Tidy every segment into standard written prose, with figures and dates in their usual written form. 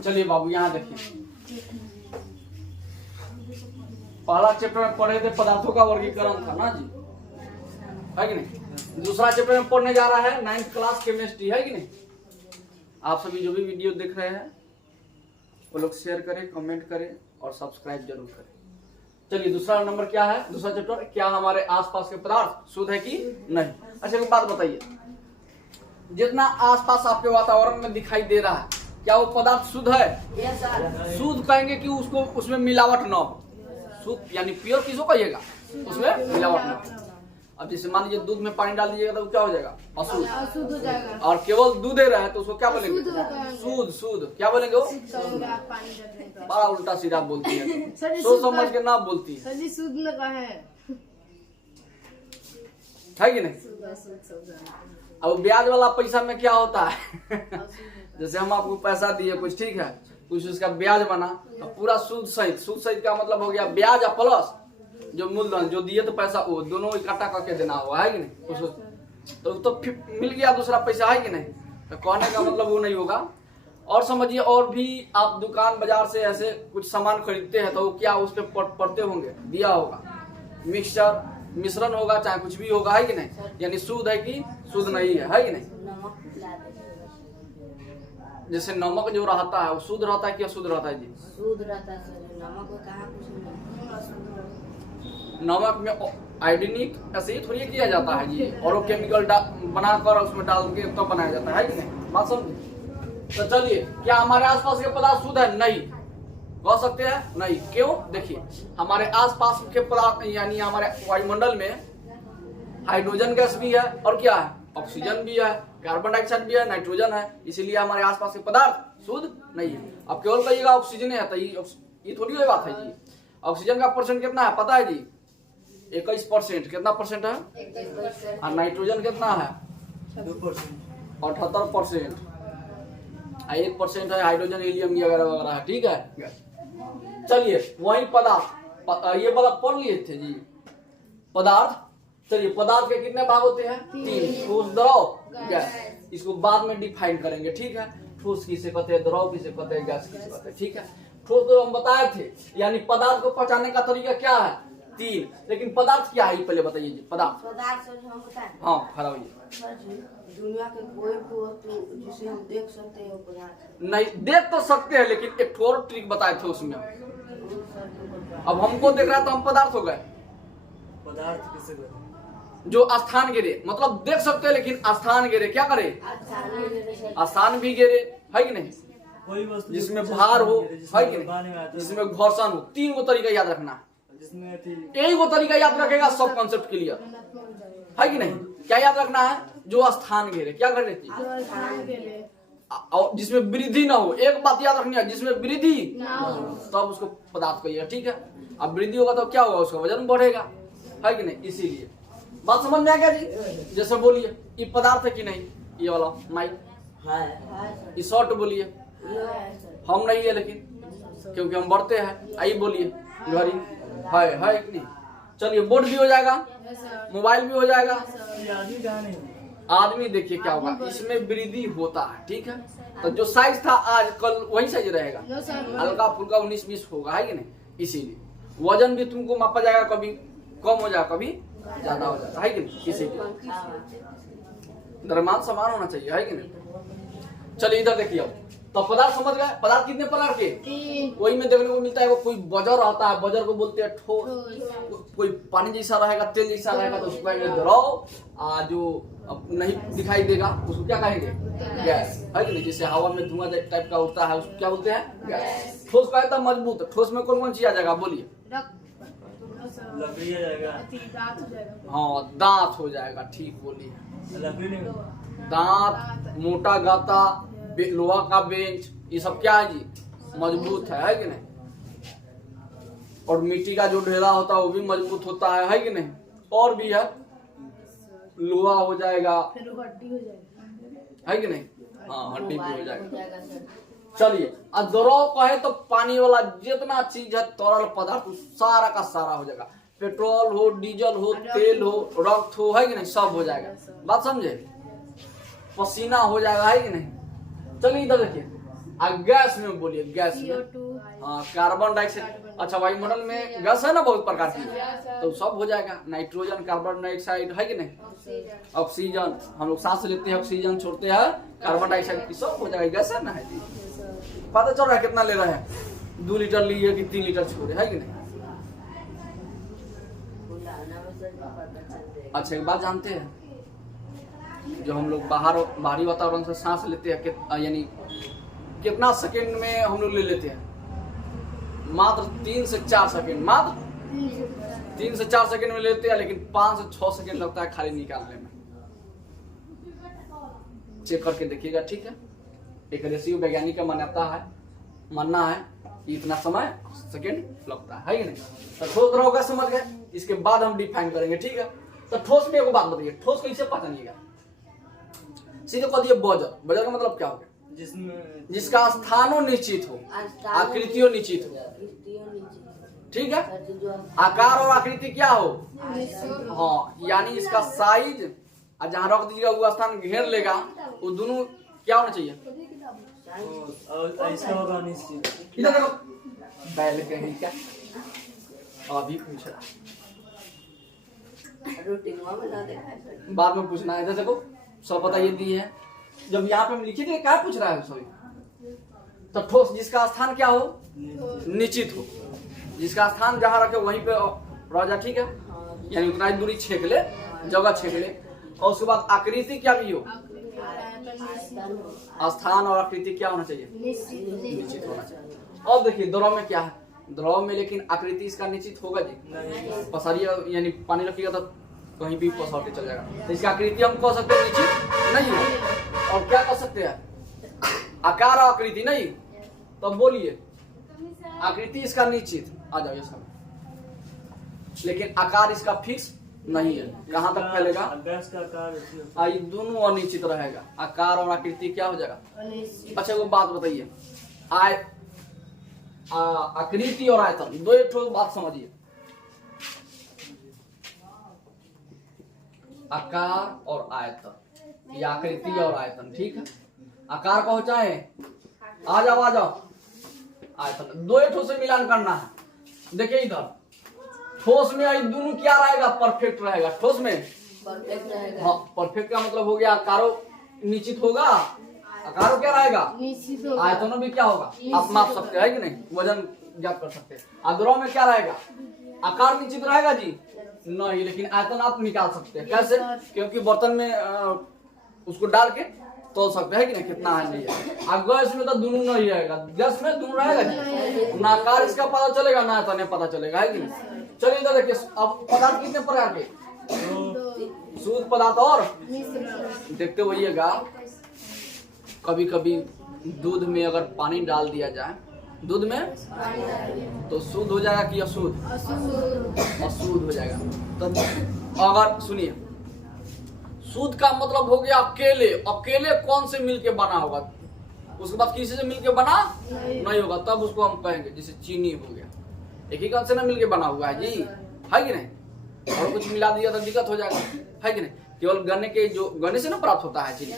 चलिए बाबू यहाँ देखिए, पहला चैप्टर में पढ़े थे पदार्थों का वर्गीकरण था ना जी, है कि नहीं। दूसरा चैप्टर में पढ़ने जा रहा है 9th क्लास केमिस्ट्री, है कि नहीं। आप सभी जो भी वीडियो देख रहे हैं वो लोग शेयर करें, कमेंट करें और सब्सक्राइब जरूर करें। चलिए दूसरा नंबर क्या है, दूसरा चैप्टर, क्या हमारे आसपास के पदार्थ शुद्ध है कि नहीं। अच्छा एक बात बताइए, जितना आसपास आपके वातावरण में दिखाई दे रहा है क्या वो पदार्थ शुद्ध है? शुद्ध कहेंगे कि उसको उसमें मिलावट न हो। शुद्ध यानी प्योर किसको कहिएगा? उसमें मिलावट न हो। अब जैसे मान लीजिए दूध में पानी डाल दीजिएगा तो क्या हो जाएगा? अशुद्ध हो जाएगा। और केवल दूध दे रहा है तो उसको क्या बोलेंगे? शुद्ध। शुद्ध क्या बोलेंगे? वो बड़ा उल्टा सीधा बोलती है, सोच समझ के ना बोलती है, शुद्ध लगा है कि नहीं। अब ब्याज वाला पैसा में क्या होता है जैसे हम आपको पैसा दिए कुछ, ठीक है, कुछ उसका ब्याज बना तो पूरा सूद सहित का मतलब हो गया ब्याज प्लस जो मूलधन जो दिए तो पैसा, वो दोनों इकट्ठा करके देना हुआ, है कि नहीं। उसको तो मिल गया दूसरा पैसा, है कि नहीं। तो कहने का मतलब वो नहीं होगा। और समझिए, और भी आप दुकान बाजार से ऐसे कुछ सामान खरीदते हैं तो वो क्या उस पर पड़ते होंगे, दिया होगा मिक्सचर मिश्रण होगा, चाहे कुछ भी होगा, है कि नहीं। यानी शुद्ध है कि शुद्ध नहीं है कि नहीं। जैसे नमक जो रहता है वो शुद्ध रहता है कि अशुद्ध रहता है जी? शुद्ध रहता है सर, नमक में कहाँ कुछ नहीं। नमक में आयोडीनिक ऐसे ही थोड़ी किया जाता है जी, और वो केमिकल बनाकर उसमें डाल के तब बनाया जाता है कि नहीं। बात समझे। तो चलिए, क्या हमारे आसपास के पदार्थ शुद्ध है? नहीं कह सकते हैं, नहीं। क्यों? देखिए, हमारे आसपास के पदार्थ यानी हमारे वायुमंडल में हाइड्रोजन गैस भी है और क्या है, ऑक्सीजन भी है, कार्बन डाइऑक्साइड भी है, नाइट्रोजन है। इसीलिए हमारे आसपास के पदार्थ शुद्ध नहीं है। अब केवल कहिएगा ऑक्सीजन है तो ये थोड़ी कोई बात है जी। ऑक्सीजन का परसेंट कितना है पता है जी? 21%। कितना परसेंट है? 21%। और नाइट्रोजन कितना है? 78%। 1% है हाइड्रोजन, हीलियम वगैरह वगैरह है, ठीक है। चलिए वही पदार्थ, ये वाला पढ़ लिए थे जी पदार्थ। चलिए पदार्थ के कितने भाग होते हैं? 3। ठोस, द्रव, गैस। इसको बाद में डिफाइन करेंगे, ठीक है। ठोस किसे कहते हैं, द्रव किसे कहते हैं, गैस किसे कहते हैं, ठीक है। ठोस तो हम बताए थे, यानी पदार्थ को पहचानने का तरीका क्या है? 3। लेकिन पदार्थ क्या है पहले बताइए जी। पदार्थ हम बताएं। हाँ, खड़ा होइए। दुनिया के कोई वस्तु जिसे हम देख सकते हैं पदार्थ नहीं देख तो सकते हैं, लेकिन एक और ट्रिक बताए थे उसमें। अब हमको देख रहा है तो हम पदार्थ हो गए। पदार्थ किसे कहते हैं? जो स्थान गिरे, मतलब देख सकते हैं लेकिन स्थान गिरे, क्या करे? स्थान भी गिरे, है कि नहीं। कोई वस्तु जिसमें भार हो, है कि नहीं, जिसमें घर्षण हो। 3 गो तरीका याद रखना है। जिसमें एक गो तरीका याद रखेगा सब कॉन्सेप्ट क्लियर, है कि नहीं। क्या याद रखना है? जो स्थान घेरे, क्या कर रही थी, और जिसमें वृद्धि ना हो। एक बात याद रखनी है, जिसमें वृद्धि तब उसको पदार्थ कहिएगा, ठीक है। अब वृद्धि होगा तो क्या होगा? उसका वजन बढ़ेगा, है कि नहीं। इसीलिए बात समझ में आ गया जी। जैसे बोलिए ये पदार्थ है कि नहीं, ये वाला माइक है। ये शॉर्ट बोलिए, हम नहीं है लेकिन क्योंकि हम बढ़ते हैं। आइए बोलिए घड़ी है कि नहीं। चलिए बोर्ड भी हो जाएगा, मोबाइल भी हो जाएगा। आदमी कहाँ नहीं? आदमी देखिए क्या होगा, इसमें वृद्धि होता है, ठीक है। तो जो साइज था आज कल वही साइज रहेगा, हल्का फुल्का 19-20 होगा, है कि नहीं। इसीलिए वजन भी तुमको मापा जाएगा, कभी कम हो जाएगा, कभी ज्यादा हो जाता है कि नहीं। इसीलिए दरमान समान होना चाहिए, है कि नहीं। चलिए इधर देखिए, अब तो पदार्थ समझ गए। पदार्थ कितने प्रकार के? 3। वही में देखने को मिलता है। वो कोई बजर रहता है, बजर को बोलते हैं ठोस। कोई पानी जैसा रहेगा, तेल जैसा रहेगा तो उसको कहेंगे द्रव। जो नहीं दिखाई देगा उसको क्या कहेंगे? गैस, है कि नहीं। जैसे हवा में धुआं टाइप का उड़ता है उसको क्या बोलते हैं? गैस। ठोस का है मजबूत। ठोस में कौन कौन चीज आ जाएगा बोलिए? लकड़ी आ जाएगा। हाँ, दांत हो जाएगा, ठीक बोलिए। लकड़ी नहीं, दांत, मोटा गाता, लोहा का बेंच, ये सब क्या है जी? मजबूत है कि नहीं। और मिट्टी का जो ढेला होता है वो भी मजबूत होता है कि नहीं। और भी है, लोहा हो जाएगा, फिर हड्डी हो जाएगा, है कि नहीं। हाँ, हड्डी भी हो जाएगा। चलिए, द्रव कहे तो पानी वाला जितना चीज है तरल पदार्थ सारा का सारा हो जाएगा। पेट्रोल हो, डीजल हो, तेल हो, रक्त हो, है कि नहीं, सब हो जाएगा। बात समझे। पसीना हो जाएगा, है कि नहीं। चलिए इधर देखिए, गैस में बोलिए, गैस में। CO2 हाँ, कार्बन डाइऑक्साइड। अच्छा, वायुमंडल में गैस है ना बहुत प्रकार की, तो सब हो जाएगा। नाइट्रोजन, कार्बन डाइऑक्साइड, है कि नहीं, ऑक्सीजन, हम लोग सांस लेते हैं, ऑक्सीजन छोड़ते हैं, कार्बन डाइऑक्साइड की, सब हो जाएगा। गैस है ना, है जी। पता चल रहा है कितना ले रहे हैं, 2 लीटर लिए कि 3 लीटर छोड़े, है कि नहीं। अच्छा, एक बात जानते हैं, जो हम लोग बाहरी वातावरण से सांस लेते हैं, यानी कितना सेकंड में हम लोग ले लेते हैं? मात्र 3 से 4 सेकंड, मात्र 3 से 4 सेकंड में लेते हैं, लेकिन 5 से 6 सेकंड लगता है खाली निकालने में। चेक करके देखिएगा, ठीक है। एक रेशियो वैज्ञानिक का मानना है कि इतना समय सेकंड लगता है कि नहीं। तो ठोस द्रव का समझ गए, इसके बाद हम डिफाइन करेंगे, ठीक है। तो ठोस में एक बात बताइए, ठोस कैसे पहचानिएगा? सीधे कह दिए बजर। बजर का मतलब क्या हो गया? जिसका स्थानो निश्चित हो, आकृतियों निश्चित हो, ठीक है। आकार और आकृति क्या हो? हाँ, यानी इसका साइज और जहाँ रख दीजिएगा वो स्थान घेर लेगा, वो दोनों क्या होना चाहिए? ऐसा होगा निश्चित। इधर देखो, बैल कहीं क्या अभी पूछ रहा, बाद में पूछना है। इधर देखो, सब पता ये दी है, जब यहाँ पे हम लिखे थे क्या पूछ रहा है? सॉरी। तो ठोस जिसका स्थान क्या हो? निश्चित हो, जिसका स्थान जहाँ रखे वहीं पे रह जा, ठीक है। यानी उतना ही दूरी छेक ले, जगह छेक ले। और उसके बाद आकृति क्या भी हो, स्थान और आकृति क्या होना चाहिए? निश्चित होना चाहिए। अब देखिए द्रव में क्या है, द्रव में लेकिन आकृति इसका निश्चित होगा जी। पसारिया यानी पानी रखिएगा तो कहीं भी पसार के चल जाएगा, तो इसकी आकृति हम कह सकते हैं निश्चित नहीं है। और क्या कह सकते हैं? आकार और आकृति नहीं। तो बोलिए, आकृति इसका निश्चित आ जाएगा सब, लेकिन आकार इसका फिक्स नहीं है। कहाँ तक फैलेगा? गैस का आकार आई दोनों अनिश्चित रहेगा। आकार और आकृति क्या हो जाएगा? अच्छा, वो बात बताइए, आकृति और आयतन, दो एक ठोस बात समझिए। आकार और आयतन, या आकृति और आयतन, ठीक है। आकार कहो चाहे, आ जाओ। आयतन, दो एक ठोस से मिलान करना है। देखिए इधर ठोस में आई दोनों क्या रहेगा? परफेक्ट रहेगा। ठोस में परफेक्ट रहेगा। हाँ, परफेक्ट का मतलब हो गया आकारों निश्चित होगा, आकारों क्या रहेगा? निश्चित होगा। आयतनों भी क्या होगा? आप माप सकते हैं कि नहीं, वजन ज्ञात कर सकते हैं। द्रव में क्या रहेगा? आकार निश्चित रहेगा जी नहीं, लेकिन आयतन आप निकाल सकते हैं। कैसे? क्योंकि बर्तन में उसको डाल के तोल सकते हैं कि नहीं, कितना है नहीं है। गैस में तो दोनों नहीं रहेगा, गैस में दोनों रहेगा जी। ना आकार इसका पता चलेगा, ना आयतन पता चलेगा, है कि नहीं। चलिए इधर देखिए, अब पदार्थ कितने प्रकार के? शुद्ध पदार्थ और देखते होइएगा, कभी कभी दूध में अगर पानी डाल दिया जाए, दूध में तो शुद्ध हो जाएगा कि अशुद्ध? अशुद्ध हो जाएगा। तो अगर सुनिए, शुद्ध का मतलब हो गया अकेले कौन से मिलके बना होगा, उसके बाद किसी से मिलके बना नहीं होगा, तब उसको हम कहेंगे। जैसे चीनी हो गया, एक ही कण से ना मिलके बना हुआ है जी, है कि नहीं। और कुछ मिला दिया तो दिक्कत हो जाएगा, है कि नहीं। केवल गन्ने से ना प्राप्त होता है चीनी,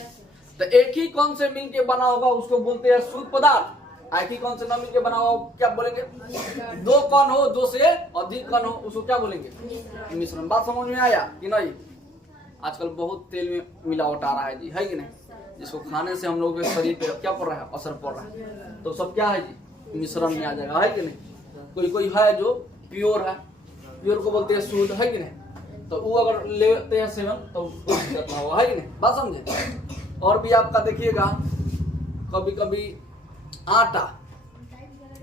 तो एक ही कण से मिलके बना होगा उसको बोलते हैं शुद्ध पदार्थ। एक ही कण से ना मिलके बना हुआ क्या बोलेंगे? दो कण हो, दो से अधिक कण हो, उसको क्या बोलेंगे? मिश्रण। बात समझ में आया कि नहीं? आजकल बहुत तेल में मिलावट आ रहा है जी, है कि नहीं, जिसको खाने से हम लोग के शरीर पे क्या पड़ रहा है? असर पड़ रहा है। तो सब क्या है जी? मिश्रण में आ जाएगा, है कि नहीं। कोई है जो प्योर है, प्योर को बोलते हैं शुद्ध, है कि नहीं। तो वो अगर लेते हैं सेवन तो कितना होगा, है कि नहीं। बात समझे। और भी आपका देखिएगा, कभी कभी आटा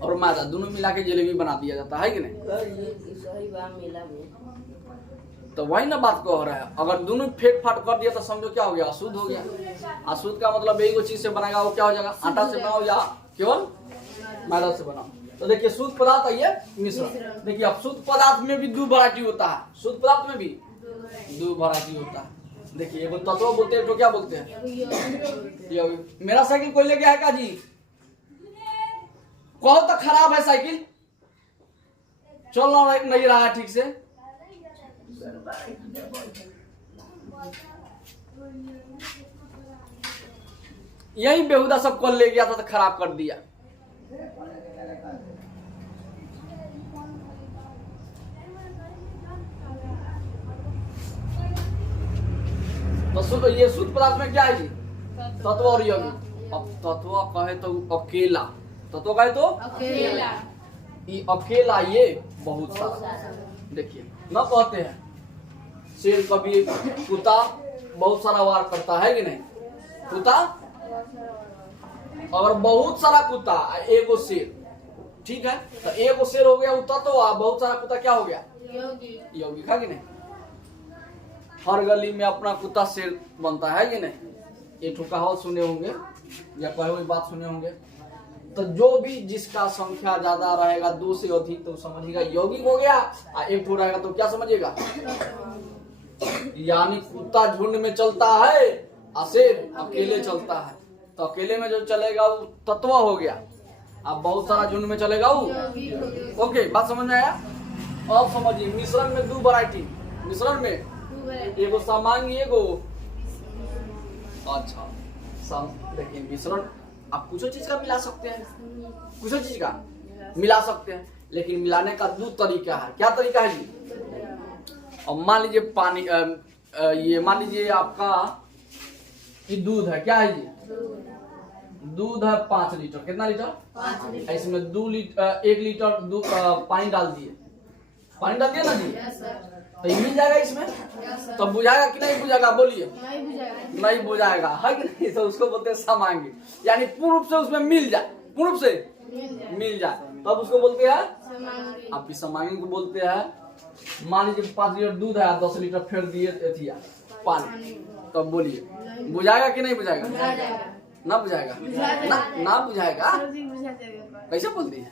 और मैदा दोनों मिला के जलेबी बना दिया जाता है कि नहीं। मेला में तो वही ना बात कह रहा है, अगर दोनों फेंक फाट कर दिया तो समझो क्या हो गया? अशुद्ध हो गया। अशुद्ध का मतलब एक चीज से बनाएगा, वो क्या हो जाएगा? आटा से बनाओ या केवल मैदा से बनाओ। तो देखिए शुद्ध पदार्थ है ये मिश्रण। देखिए अब शुद्ध पदार्थ में भी दो वैरायटी होता है, शुद्ध पदार्थ में भी दो वैरायटी होता है। देखिए एगो तत्व बोलते हैं, तो क्या बोलते हैं? मेरा साइकिल कोई लेके आएगा जी? कहो तो खराब है साइकिल, चल नहीं रहा है ठीक से। यही बेहुदा सब कल ले गया था तो खराब कर दिया। तो ये शुद्ध पदार्थ में क्या है जी? तत्व और यौगिक। अब तत्व कहे तो अकेला, तत्व कहे तो अकेला। ये अकेला, ये बहुत सारा। देखिए न कहते हैं शेर कभी कुत्ता बहुत सारा वार करता है कि नहीं? कुत्ता अगर बहुत सारा कुत्ता एगो शेर, ठीक है, तो एगो शेर हो गया वो तत्व, बहुत सारा कुत्ता क्या हो गया? यौगिक है कि नहीं? हर गली में अपना कुत्ता शेर बनता है कि नहीं? एक ठो कहावत सुने होंगे या कोई हुई बात सुने होंगे। तो जो भी जिसका संख्या ज्यादा रहेगा, 2 से अधिक, तो समझिएगा यौगिक हो गया। और एक ठो रहेगा तो क्या समझिएगा? यानी कुत्ता झुंड में चलता है और शेर अकेले चलता है, तो अकेले में जो चलेगा वो तत्व हो गया। अब बहुत सारा झुंड में चलेगा वो। ओके, बात समझ में आया? अब समझिए मिश्रण में 2 वैरायटी। मिश्रण में एगो सामान्य, एगो अच्छा देखिए मिश्रण आप कुछ चीज का मिला सकते हैं, कुछ चीज का मिला सकते हैं, लेकिन मिलाने का 2 तरीका है। क्या तरीका है जी? अब मान लीजिए पानी, ये मान लीजिए आपका ये दूध है, क्या है जी? दूध है 5 लीटर। कितना लीटर? 5 लीटर। इसमें 1 लीटर दूध पानी डाल दिए, पानी डाल दिया ना जी, तो ये मिल जाएगा इसमें? तो बुझाएगा कि नहीं बुझाएगा? बोलिए। नहीं बुझाएगा, है कि नहीं? तो उसको बोलते हैं समांगी, यानी पूर्ण रूप से उसमें मिल जाए, पूर्ण रूप से मिल जाए, तब उसको बोलते हैं। आप इस समांगी को बोलते हैं। मान लीजिए 5 लीटर दूध है, 10 लीटर फेर दिए एथिया पानी, तब बोलिए बुझाएगा कि नहीं बुझाएगा? ना बुझाएगा, ना बुझाएगा। कैसे बोलती है?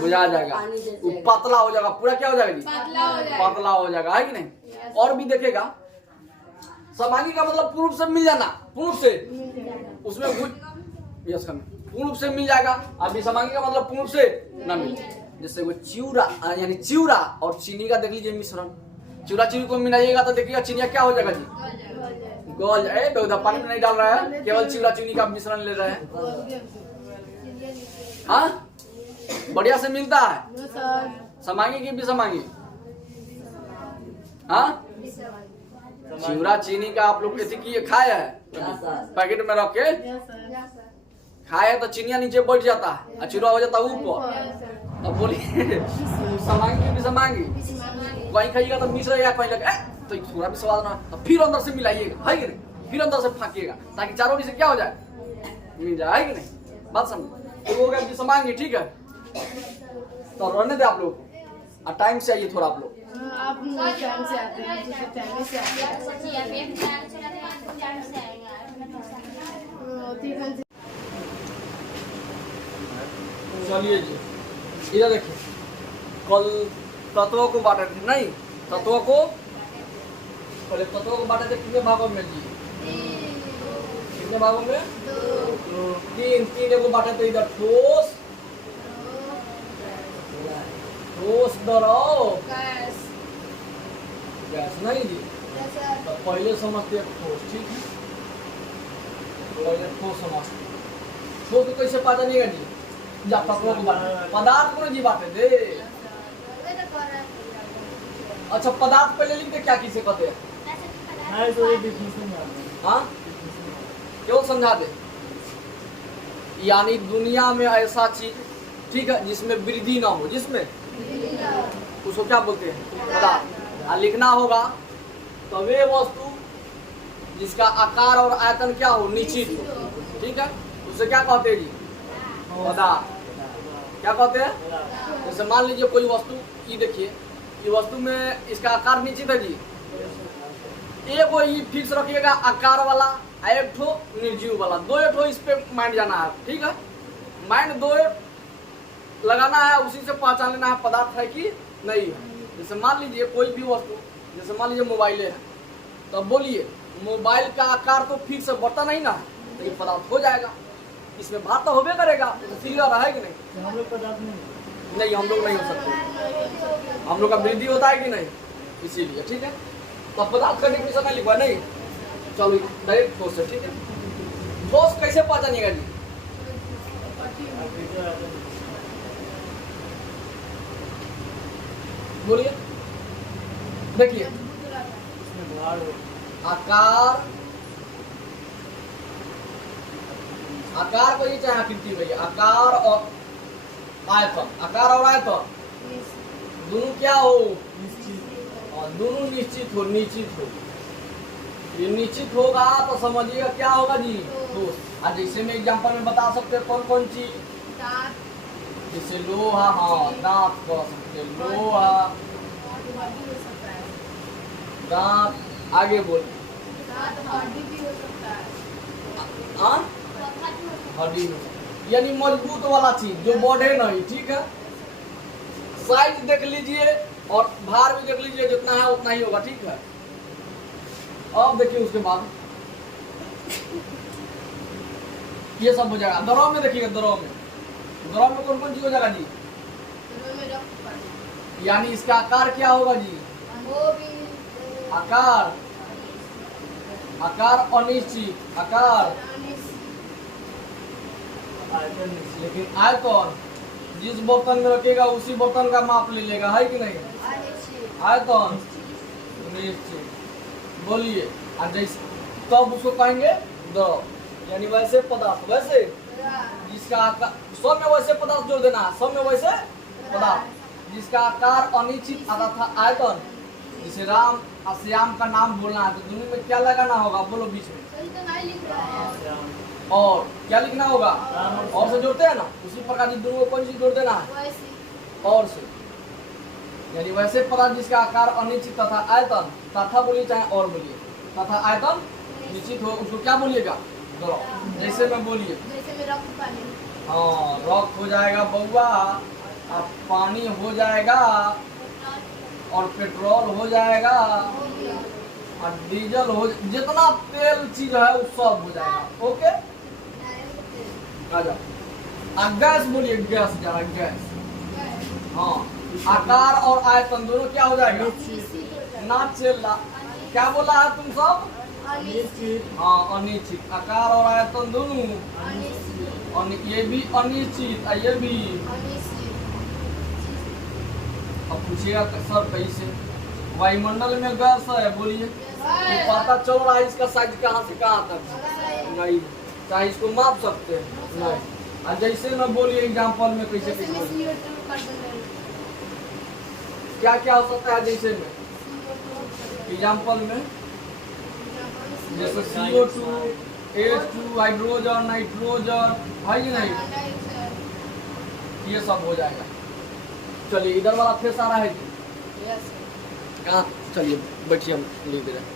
बुझा जाएगा, वो पतला हो जाएगा, पूरा क्या हो जाएगा जी? पतला हो जाएगा, है कि नहीं? और भी देखेगा समांगी का मतलब पूर्ण रूप से मिल जाना, पूर्ण रूप से उसमें यस पूर्ण रूप से मिल जाएगा। अभी समांगी का मतलब पूर्ण रूप से ना मिल, जैसे वो चिवड़ा, यानी चिवड़ा और चीनी का देख लीजिए मिश्रण। चिवड़ा चीनी को मिलाइएगा तो देखिएगा चीनी क्या हो जाएगा जी? गोल। बेहुदा पानी में नहीं डाल रहा है, केवल चिवड़ा चीनी का मिश्रण ले रहे हैं। हाँ, बढ़िया से मिलता है समांगी की भी समांगी। हाँ, चिवड़ा चीनी का आप लोग ऐसे किए खाए हैं पैकेट में रख के खाए तो चिनिया नीचे बैठ जाता है और चिवड़ा हो जाता है ऊपर। अब बोलिए समांगी की भी समांगी। कहीं खाइएगा तो मिश्र या कहीं लगे तो थोड़ा भी स्वाद ना, तो फिर अंदर से मिलाइएगा, है कि नहीं? फिर अंदर से फाँकिएगा ताकि चारों से क्या हो जाए? मिल जाए, है कि नहीं? बात समझ। तो वो गया समांगी, ठीक है? तो रहने दे आप लोग, और टाइम से आइए थोड़ा आप लोग। आप टाइम से आते हैं, टाइम से आते हैं। चलिए जी, इधर देखिए, कल तत्वों को बांटे थे, नहीं तत्वों को पहले तत्वों को बांटे थे कितने भागों में जी? कितने भागों में? 3 को बांटे थे। इधर ठोस, ठोस, द्रव, गैस, नहीं जी? तो पहले समझते हैं ठोस, ठीक है? पहले ठोस समझते, ठोस को कैसे पता नहीं है जी? जब तत्वों को बांटे, पदार्थ को जी बांटे थे। अच्छा, पदार्थ पहले लिखते क्या किसे कहते हैं? हाँ, क्यों समझा दे? यानी दुनिया में ऐसा चीज, ठीक है, जिसमें वृद्धि ना हो, जिसमें उसको क्या बोलते हैं? पदार्थ। और लिखना होगा तो वे वस्तु जिसका आकार और आयतन क्या हो? निश्चित हो, ठीक है? उसे क्या कहते हैं जी? पदार्थ। क्या कहते हैं? जैसे मान लीजिए कोई वस्तु, ये देखिए, ये वस्तु में इसका आकार निश्चित है जी। एक वो ये फिक्स रखिएगा आकार वाला, एक ठो निर्जीव वाला, 2 ठो इस पे माइंड जाना है, ठीक है? माइंड 2 लगाना है, उसी से पहचान लेना है पदार्थ है कि नहीं है। जैसे मान लीजिए कोई भी वस्तु, जैसे मान लीजिए मोबाइल है, तो बोलिए मोबाइल का आकार तो फिक्स बढ़ता नहीं ना, तो ये पदार्थ हो जाएगा। इसमें भार तो होबे करेगा, सिंगल है कि नहीं? हम लोग पदार्थ नहीं, हम लोग नहीं हो सकते, हम लोग का वृद्धि होता है कि नहीं, इसीलिए, ठीक है? तो पदार्थ का डिफिनेशन नहीं लिखवा, नहीं? चलो डायरेक्ट ठोस है, ठीक है? ठोस कैसे पहचानिएगा जी? लकड़ी आ गया। बोलिए, देखिए इसमें भार हो। आकार, आकार को ये चाहे आकृति भैया, आकार और आयतन, आकार और आयतन दोनों क्या हो? निश्चित। और दोनों निश्चित हो, निश्चित हो। ये निश्चित होगा तो समझिएगा क्या होगा जी? ठोस। और जैसे में एग्जांपल में बता सकते हैं कौन कौन चीज, जैसे लोहा, हाँ दांत कह सकते हैं, लोहा दांत, आगे बोल हाँ हड्डी में, यानी मजबूत वाला चीज जो बढ़े नहीं, ठीक है। साइज देख लीजिए और भार भी देख लीजिए, जितना है उतना ही होगा, ठीक है। अब देखिए उसके बाद ये सब हो जाएगा। दरौ में देखिएगा, दरौ में कौन कौन चीज हो जाएगा जी? यानी इसका आकार क्या होगा जी? आकार, आकार अनिश्चित, आकार आयतन निश्चित। लेकिन आयतन जिस बर्तन में रखेगा उसी बर्तन का माप ले लेगा, है कि नहीं? आयतन निश्चित। बोलिए, और जैसे तब उसको कहेंगे द्रव, यानी वैसे पदार्थ, वैसे जिसका आकार, सब में वैसे पदार्थ जोड़ देना है, सब में वैसे पदार्थ जिसका आकार अनिश्चित तथा आयतन। जैसे राम और श्याम का नाम बोलना है तो दोनों में क्या लगाना होगा? बोलो बीच में। श्याम। और क्या लिखना होगा? और से जोड़ते हैं ना, उसी प्रकार दोनों को कौन सी जोड़ देना है? और से, यानी वैसे पदार्थ जिसका आकार अनिश्चित तथा आयतन, तथा बोलिए चाहे और बोलिए, तथा आयतन निश्चित हो, उसको क्या बोलिएगा? द्रव। जैसे में बोलिए, हाँ रॉक हो जाएगा बउआ, अब पानी हो जाएगा, और पेट्रोल हो जाएगा, और डीजल हो, जितना तेल चीज है वो सब हो जाएगा। ओके, आ जाओ। गैस बोलिए, गैस जरा, गैस। हाँ, आकार और आयतन दोनों क्या हो जाएगा? ना चेला, क्या बोला है तुम सब? निश्चित। हाँ अनिश्चित। आकार और आयतन दोनों, ये भी अनिश्चित और ये भी। अब पूछिएगा सर कैसे? वायुमंडल में गैस है, बोलिए तो पता चल रहा है इसका साइज कहाँ से कहाँ तक? नहीं, चाहे इसको माप सकते हैं नहीं। और जैसे मैं बोलिए एग्जाम्पल में कैसे कैसे बोलिए, क्या क्या हो सकता है? जैसे में एग्जाम्पल में जैसे CO2, H2, हाइड्रोजन, नाइट्रोजन, है कि नहीं? ये सब हो जाएगा। चलिए इधर वाला फेस आ रहा है जी, कहाँ? चलिए बैठिए, हम लिख दे रहे हैं।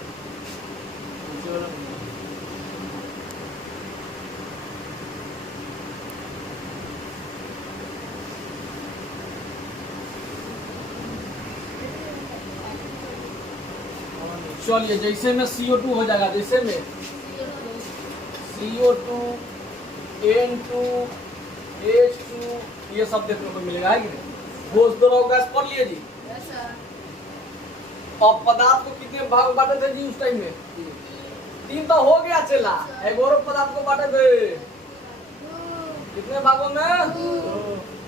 चलिए जैसे में CO2 हो जाएगा, जैसे में CO2, N2, H2, ये सब देखने को मिलेगा, है कि नहीं? ठोस द्रव गैस पढ़ लिए जी। और पदार्थ को कितने भाग बांटे थे जी उस टाइम में? 3 तो हो गया चला, एक और पदार्थ को बांटे थे कितने भागों में?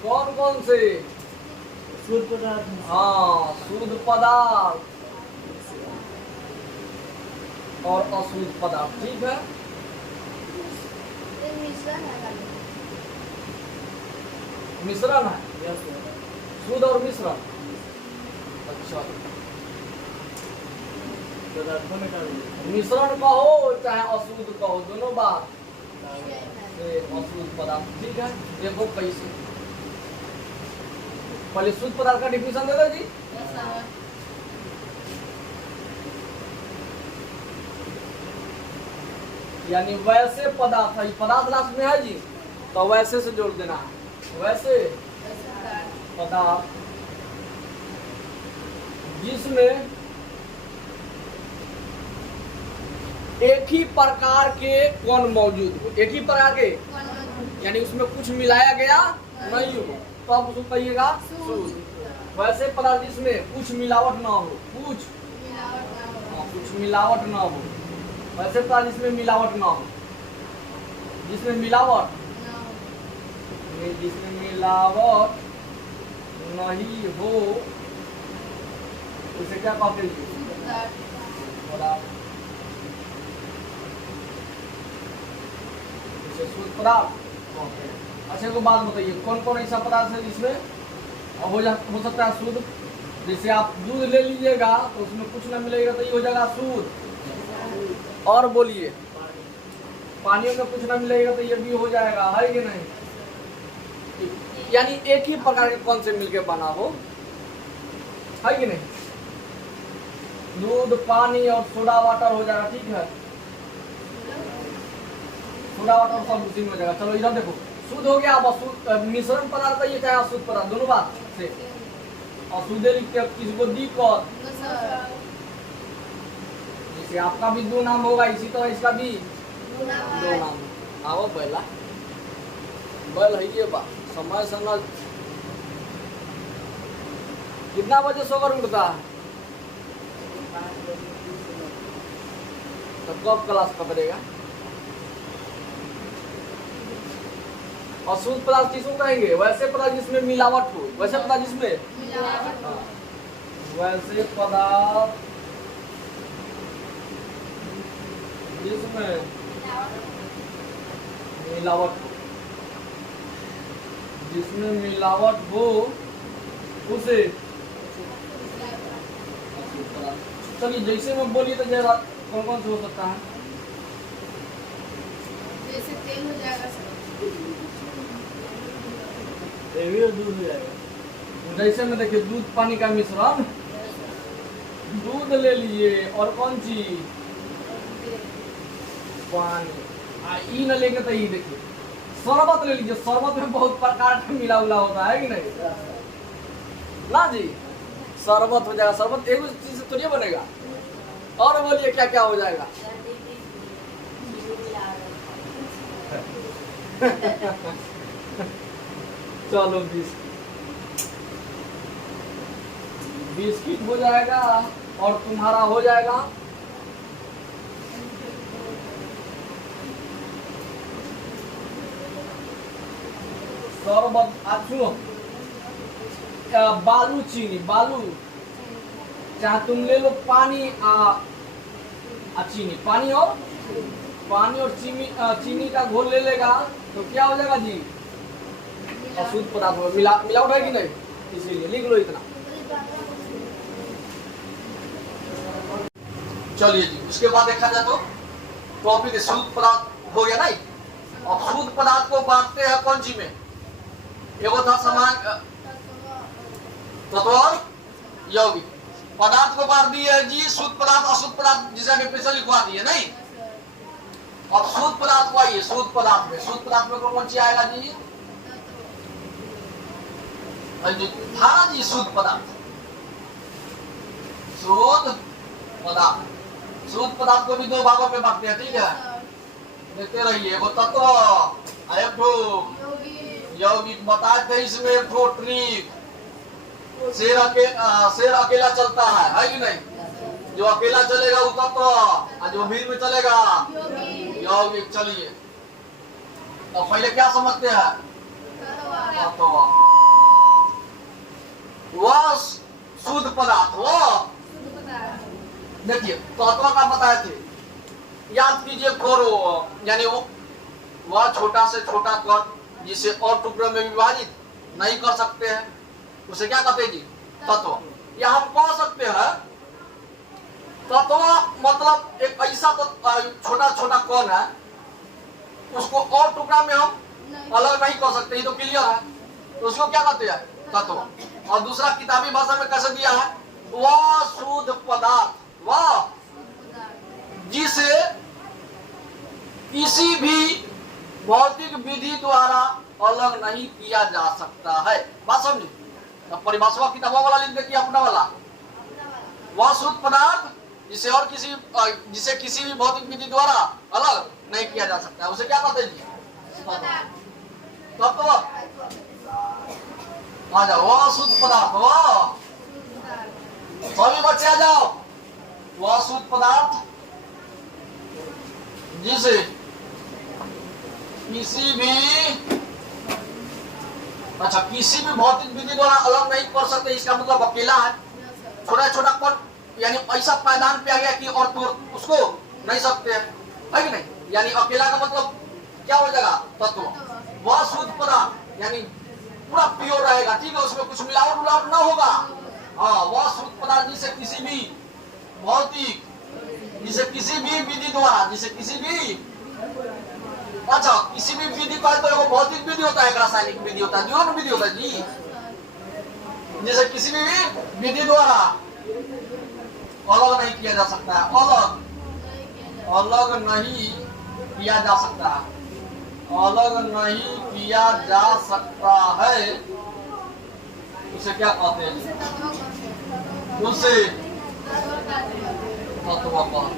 कौन कौन से? शुद्ध पदार्थ। हाँ, शुद्ध पदार्थ और अशुद्ध पदार्थ, ठीक है। मिश्रण है, यस सर। शुद्ध और मिश्रण। अच्छा, पदार्थों में डाल दीजिए। मिश्रण कहो चाहे अशुद्ध कहो, दोनों बात से अशुद्ध पदार्थ, ठीक है। देखो कैसे, पहले शुद्ध पदार्थ का डिफिनेशन दे दो जी। यानी वैसे पदार्थ है, पदार्थ लास्ट में है जी, तो वैसे से जोड़ देना है। वैसे पदार्थ जिसमें एक ही प्रकार के कण मौजूद हो, एक ही प्रकार के, यानी उसमें कुछ मिलाया गया नहीं हो, तो आप उसको कहिएगा शुद्ध। वैसे पदार्थ जिसमें कुछ मिलावट ना हो, कुछ मिलावट ना हो, वैसे पदार्थ जिसमें मिलावट ना हो। जिसमें मिलावट, जिसमें मिलावट नहीं हो उसे क्या कहते हैं? पदार्थ। उसे शुद्ध पदार्थ कहते हैं। अच्छा को बात बताइए, कौन कौन ऐसा पदार्थ है जिसमें हो सकता है शुद्ध? जैसे आप दूध ले लीजिएगा तो उसमें कुछ ना मिलेगा तो ये हो जाएगा शुद्ध। और बोलिए, पानी में कुछ ना मिलेगा तो ये भी हो जाएगा, है कि नहीं? यानी एक ही प्रकार के कौन से मिलके बना हो, है कि नहीं? दूध, पानी और सोडा वाटर हो जाएगा, ठीक है? सोडा वाटर सब उसी में हो जाएगा। चलो इधर देखो, शुद्ध हो गया। अब अशुद्ध मिश्रण पदार्थ है, ये चाहे अशुद्ध पदार्थ, दोनों बात से अशुद्ध लिखते हैं, किसी को दिक्कत। जैसे आपका भी दो नाम होगा, इसी तरह इसका भी दो नाम। आओ पहला बैल है ये बात समय समझ। कितना बजे सोकर उठता है? तो कब क्लास पकड़ेगा? अशुद्ध पदार्थ किसको कहेंगे? वैसे पदार्थ जिसमें मिलावट हो, वैसे पदार्थ जिसमें वैसे पदार्थ जिसमें मिलावट हो, जिसमें मिलावट हो उसे। चलिए जैसे में बोलिए तो जरा कौन कौन से हो सकता है? जैसे तेल हो जाएगा सर। भी और दूध हो जाएगा। जैसे में देखिए दूध पानी का मिश्रण, दूध ले लीजिए और कौन चीज? पानी। ई न लेंगे तो ये देखिए शरबत ले लीजिए, शरबत में बहुत प्रकार का मिला उला होता है कि नहीं ना जी? शरबत हो जाएगा, शरबत एक चीज से तो नहीं बनेगा। और बोलिए क्या क्या हो जाएगा? चलो बिस्किट हो जाएगा और तुम्हारा हो जाएगा शरबत। सुनो, बालू चीनी, बालू चाहे तुम ले लो पानी चीनी, पानी और चीनी का घोल ले लेगा तो क्या हो जाएगा जी? अशुद्ध पदार्थ में मिलावट है कि नहीं? इसीलिए लिख लो इतना। चलिए जी, उसके बाद देखा जाए तो टॉपिक शुद्ध पदार्थ हो गया नहीं। अब शुद्ध पदार्थ को बांटते हैं कौन सी में? एगो था समान तत्व और यौगिक। पदार्थ को बांट दिए जी, शुद्ध पदार्थ अशुद्ध पदार्थ, जिसे आगे पीछे लिखवा दिए नहीं। अब शुद्ध पदार्थ को आइए, शुद्ध पदार्थ में कौन सी आएगा जी? धारा जी, शुद्ध पदार्थ। शुद्ध पदार्थ को भी दो भागों में बांटते हैं, ठीक है? देखते रहिए, एगो तत्व एक ठो यौगिक। बताए थे इसमें एक ठो ट्रिक, शेर अकेला चलता है कि नहीं? जो अकेला चलेगा वो तत्व, और जो भीड़ में चलेगा यौगिक। चलिए तो पहले क्या समझते हैं? तत्व वह शुद्ध पदार्थ, वो देखिए तत्व का बताए थे, याद कीजिए करो, यानी वह छोटा से छोटा कण जिसे और टुकड़ों में विभाजित नहीं कर सकते हैं, उसे क्या कहते हैं जी? तत्व। या हम कह सकते हैं तत्व मतलब एक ऐसा छोटा छोटा कण है, उसको और टुकड़ा में हम अलग नहीं कर सकते, ये तो क्लियर है। तो उसको क्या कहते हैं? तत्व। और दूसरा किताबी भाषा में कैसे दिया है? वह शुद्ध पदार्थ, वह जिसे किसी भी भौतिक विधि द्वारा अलग नहीं किया जा सकता है। बात समझे? अब परिभाषा किताबों वाला लिख देखिए, अपना वाला। वह शुद्ध पदार्थ जिसे किसी भी भौतिक विधि द्वारा अलग नहीं किया जा सकता है, उसे क्या कहते हैं जी? तत्व। आ जाओ, वह शुद्ध पदार्थ, वह सभी बच्चे आ जाओ। वह शुद्ध पदार्थ जिसे किसी भी अच्छा किसी भी भौतिक विधि द्वारा अलग नहीं कर सकते, इसका मतलब अकेला है। छोटा छोटा कण यानी ऐसा पायदान पे आ गया कि और तोड़ उसको नहीं सकते है कि नहीं? यानी अकेला का मतलब क्या हो जाएगा? तत्व। वह शुद्ध पदार्थ यानी पूरा प्योर रहेगा, ठीक है, उसमें कुछ मिलावट उलावट ना होगा। हाँ, वह शुद्ध पदार्थ जिसे किसी भी भौतिक जिसे किसी भी विधि द्वारा जिसे किसी भी अच्छा किसी भी विधि का तो एक भौतिक विधि होता है, एक रासायनिक विधि होता है, दोनों विधि होता है जी। जैसे किसी भी विधि द्वारा अलग नहीं किया जा सकता है, अलग नहीं किया जा सकता है, अलग नहीं किया जा सकता है, उसे क्या कहते हैं? उसे तत्व कहते हैं।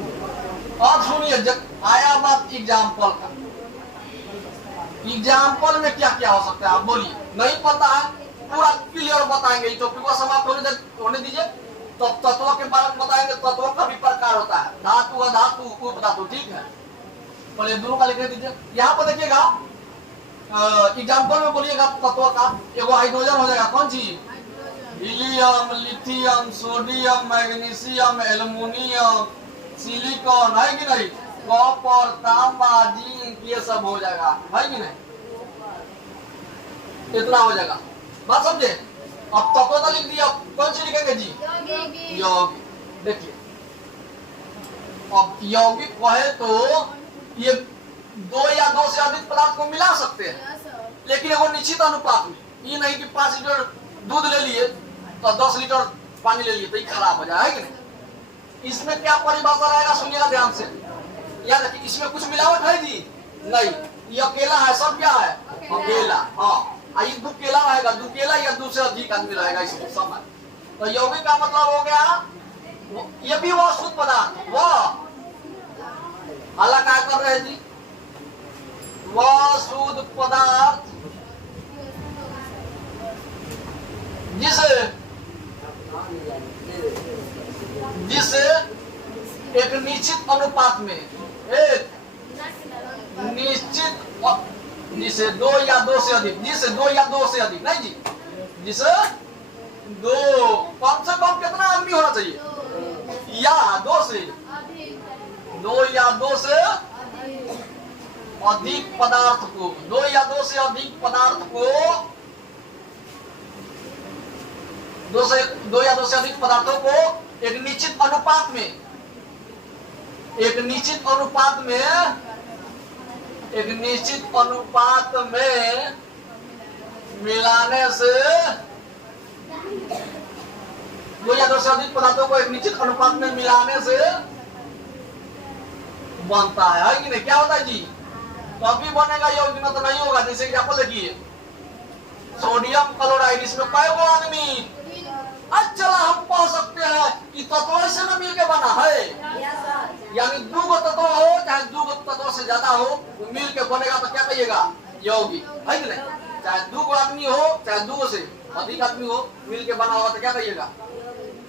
अब सुनिए, जब आया बात एग्जाम्पल का, एग्जाम्पल में क्या क्या हो सकता है आप बोलिए? नहीं पता है, पूरा क्लियर बताएंगे। टॉपिक को समाप्त होने दीजिए, तो तत्वों के बारे में बताएंगे। तत्वों का भी प्रकार होता है, धातु, अधातु, उपधातु, ठीक है। पहले दोनों का लिख दीजिए। यहाँ पर देखिएगा, एग्जाम्पल में बोलिएगा तत्व का। एगो हाइड्रोजन हो जाएगा, कौन चीज? Helium, lithium, sodium, magnesium, aluminium, silicon, है कि नहीं? कॉपर, तांबा, जिंक, ये सब हो जाएगा, है कि नहीं? इतना हो जाएगा, बात समझे? अब तत्व का लिख दिया, कौन सी लिखेंगे जी? यौगिक। देखिए, अब यौगिक कहे तो ये दो या दो से अधिक पदार्थ को मिला सकते हैं, लेकिन वो निश्चित अनुपात में। ये नहीं कि 5 लीटर दूध ले लिए तो 10 लीटर पानी ले लिए तो ये खराब हो जाए, है कि नहीं? इसमें क्या परिभाषा रहेगा, सुनिएगा ध्यान से। याद रखिए, इसमें कुछ मिलावट है जी? नहीं, ये अकेला है, सब क्या है? अकेला। हाँ, ये दुकेला रहेगा, दुकेला या दो से अधिक आदमी रहेगा इसमें समय। तो यौगिक का मतलब हो गया ये भी वो शुद्ध पदार्थ, वो हालांकि क्या कर रहे हैं जी? वह शुद्ध पदार्थ जिसे एक निश्चित अनुपात में, एक निश्चित जिसे 2 या 2 से अधिक, जिसे 2 या 2 से अधिक नहीं जी, जिसे 2 कम से कम कितना आदमी होना चाहिए? या 2 से 2 या 2 से अधिक पदार्थ को, 2 या 2 से अधिक पदार्थ को, 2 या 2 से अधिक पदार्थों को एक निश्चित अनुपात में, एक निश्चित अनुपात में, एक निश्चित अनुपात में मिलाने से, 2 या 2 से अधिक पदार्थों को एक निश्चित अनुपात में मिलाने से बनता है कि नहीं? क्या होता है जी? तो अभी बनेगा यौगिक, तो नहीं होगा। जैसे एग्जाम्पल देखिए, सोडियम क्लोराइड, इसमें कई गो आदमी, अच्छा हम कह सकते हैं कि तत्व से न मिलकर बना है, यानी 2 गो तत्व हो चाहे 2 गो तत्व से ज्यादा हो, वो मिल के बनेगा तो क्या कहिएगा? यौगिक, है कि नहीं? चाहे 2 गो आदमी हो चाहे 2 गो से अधिक आदमी हो, मिल के बना हुआ तो क्या कहिएगा?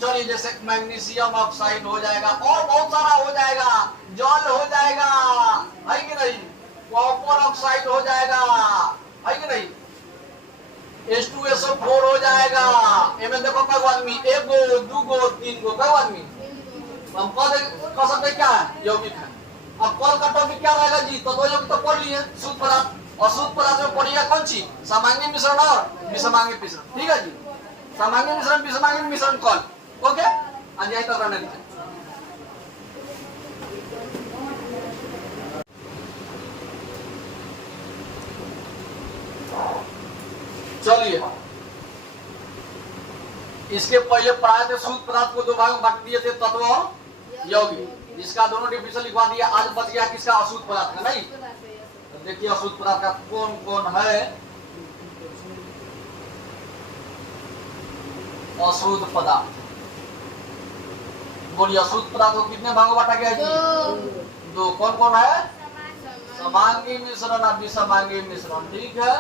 चलिए, जैसे मैग्नीशियम ऑक्साइड हो जाएगा, और बहुत सारा हो जाएगा, जल हो जाएगा, है कि नहीं? कॉपर ऑक्साइड हो जाएगा, है कि नहीं? H2SO4 हो जाएगा। इनमें देखो कई आदमी, 1 गो, 2 गो, 3 गो, कई आदमी हम कह सकते क्या है? यौगिक है। अब कल का टॉपिक क्या रहेगा जी? तो 2 यौगिक तो पढ़ लिए, शुद्ध पदार्थ, और शुद्ध पदार्थ में पढ़िएगा कौन सी? समांगी मिश्रण और विषमांगी मिश्रण, ठीक है जी? समांगी मिश्रण, विषमांगी मिश्रण कल, ओके? आज यही तक रहने दीजिए। चलिए, इसके पहले पढ़ाए थे शुद्ध पदार्थ को 2 भाग में बांट दिए थे, तत्व और यौगिक, जिसका दोनों डिफिनेशन लिखवा दिया। आज बच गया किसका? अशुद्ध पदार्थ का। नहीं, तो देखिए अशुद्ध पदार्थ का कौन कौन है। अशुद्ध पदार्थ, बोलिए अशुद्ध पदार्थ को कितने भागों बांटा गया जी? 2। कौन कौन है? समांगी मिश्रण और विषमांगी मिश्रण, ठीक है?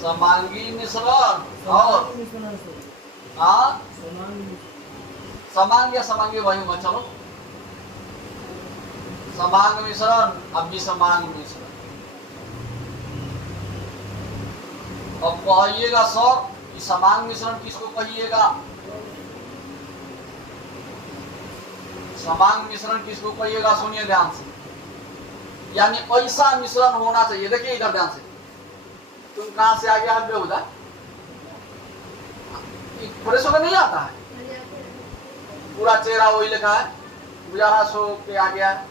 समांगी मिश्रण और समांगी या समांगी वही होगा। चलो, समांग मिश्रण अब विषमांग मिश्रण। अब कहिएगा सर इस समांग मिश्रण किसको कहिएगा? समांग मिश्रण किसको कहिएगा? सुनिए ध्यान से, यानी ऐसा मिश्रण होना चाहिए। देखिए इधर ध्यान से, तुम कहां से आ गया है बेहुदा? फ्रेश होकर नहीं आता है, पूरा चेहरा वही लिखा है, गुजारा सो के आ गया है,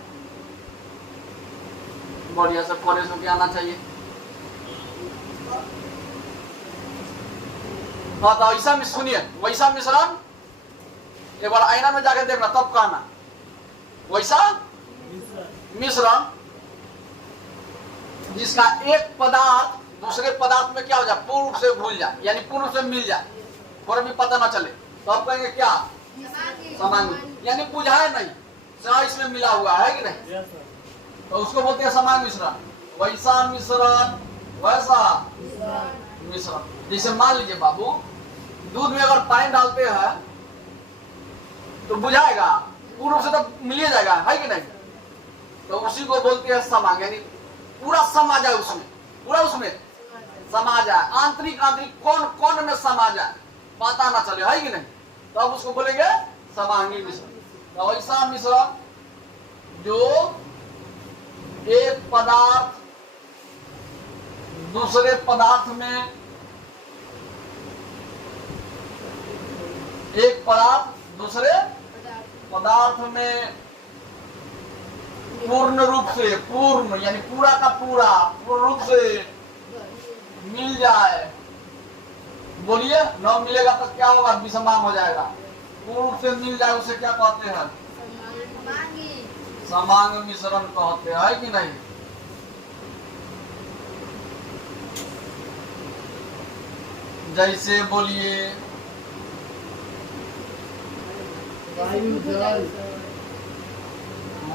बढ़िया से फ्रेश होके आना चाहिए। हाँ तो ऐसा में सुनिए, वैसा मिश्रण एक बार आईना में जाकर देखना तब कहना। वैसा मिश्रण जिसका एक पदार्थ दूसरे पदार्थ में क्या हो जाए? पूर्ण रूप से भूल जाए, यानी पूर्ण रूप से मिल जाए, और भी पता ना चले, तो आप कहेंगे क्या? समांग। यानी बुझाए नहीं, सही इसमें मिला हुआ है कि नहीं, तो उसको बोलते हैं समांग मिश्रण। वैसा मिश्रण, वैसा मिश्रण। जैसे मान लीजिए बाबू, दूध में अगर पानी डालते हैं तो बुझाएगा, पूर्ण रूप से तो मिल जाएगा, है कि नहीं, तो उसी को बोलते हैं समांग। यानी पूरा समा जाए उसमें, पूरा उसमें समा जाए, आंतरिक आंतरिक कौन कौन में समा जाए, पता ना चले, है कि नहीं, तो अब उसको बोलेंगे समांगी मिश्रण। तो ऐसा मिश्रण जो एक पदार्थ दूसरे पदार्थ में, एक पदार्थ दूसरे पदार्थ में पूर्ण रूप से, पूर्ण यानी पूरा का पूरा, पूर्ण रूप से मिल जाए। बोलिए, न मिलेगा तो क्या होगा? विषमांग हो जाएगा। पूर्ण रूप से मिल जाए उसे क्या कहते हैं? समांग मिश्रण कहते हैं, है कि नहीं? जैसे बोलिए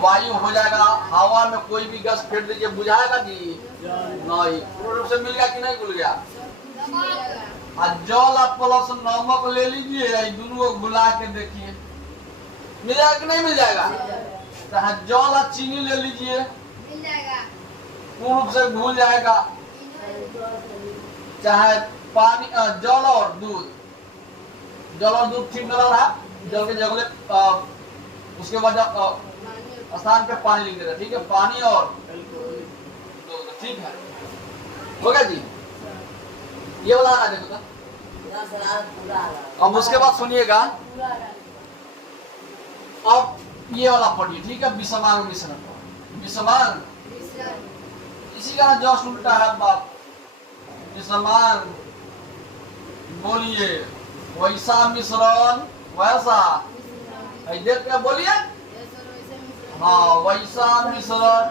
वायु हो जाएगा, हवा में कोई भी गैस फेंक दीजिए, बुझाएगा जी? नहीं। पूर्ण रूप से मिल गया कि नहीं मिल गया? और जल आप प्लस नमक ले लीजिए, दोनों को घुला के देखिए, मिल जाएगा कि नहीं मिल जाएगा? चाहे जल और चीनी ले लीजिए, पूर्ण रूप से घुल जाएगा। चाहे पानी, जल और दूध, जल और दूध ठीक मिला रहा, जल के जगह उसके बाद स्थान पे पानी लिख देगा, ठीक है, पानी और ठीक है, हो गया जी। ये वाला आ देखो तो। अब उसके बाद सुनिएगा, अब ये वाला पढ़िए, ठीक है, विषमांग मिश्रण। विषमांग इसी का जस्ट उल्टा है बाप। विषमांग बोलिए, वैसा मिश्रण, वैसा, देख के बोलिए, हाँ वैसा मिश्रण।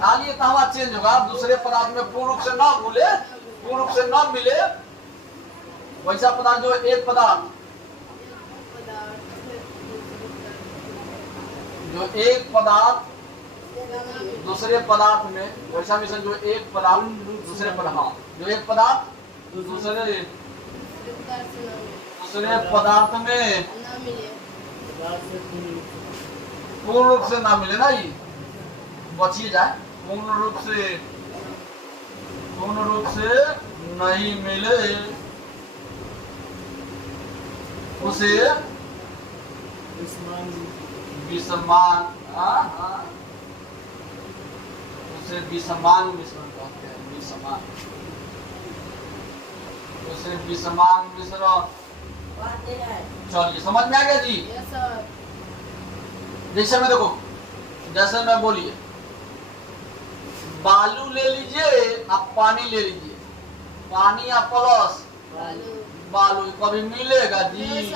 खाली कहवा चेंज होगा, दूसरे पदार्थ में पूर्ण रूप से ना भूले, पूर्ण रूप से ना मिले, वैसा पदार्थ जो एक पदार्थ, जो एक पदार्थ दूसरे पदार्थ में, वैसा मिश्रण जो एक पदार्थ दूसरे पदार्थ, हाँ जो एक पदार्थ दूसरे पदार्थ में पूर्ण रूप से ना मिले ना, ये बचिए जाए, पूर्ण रूप से नहीं मिले उसे विषमांग, उसे विषमांग मिश्रण कहते हैं। विषमांग, उसे विषमांग मिश्रण। चलिए समझ में आ गया जी? जैसे में देखो, जैसे मैं बोलिए, बालू ले लीजिए, आप पानी ले लीजिए, पानी या प्लस बालू कभी मिलेगा जी?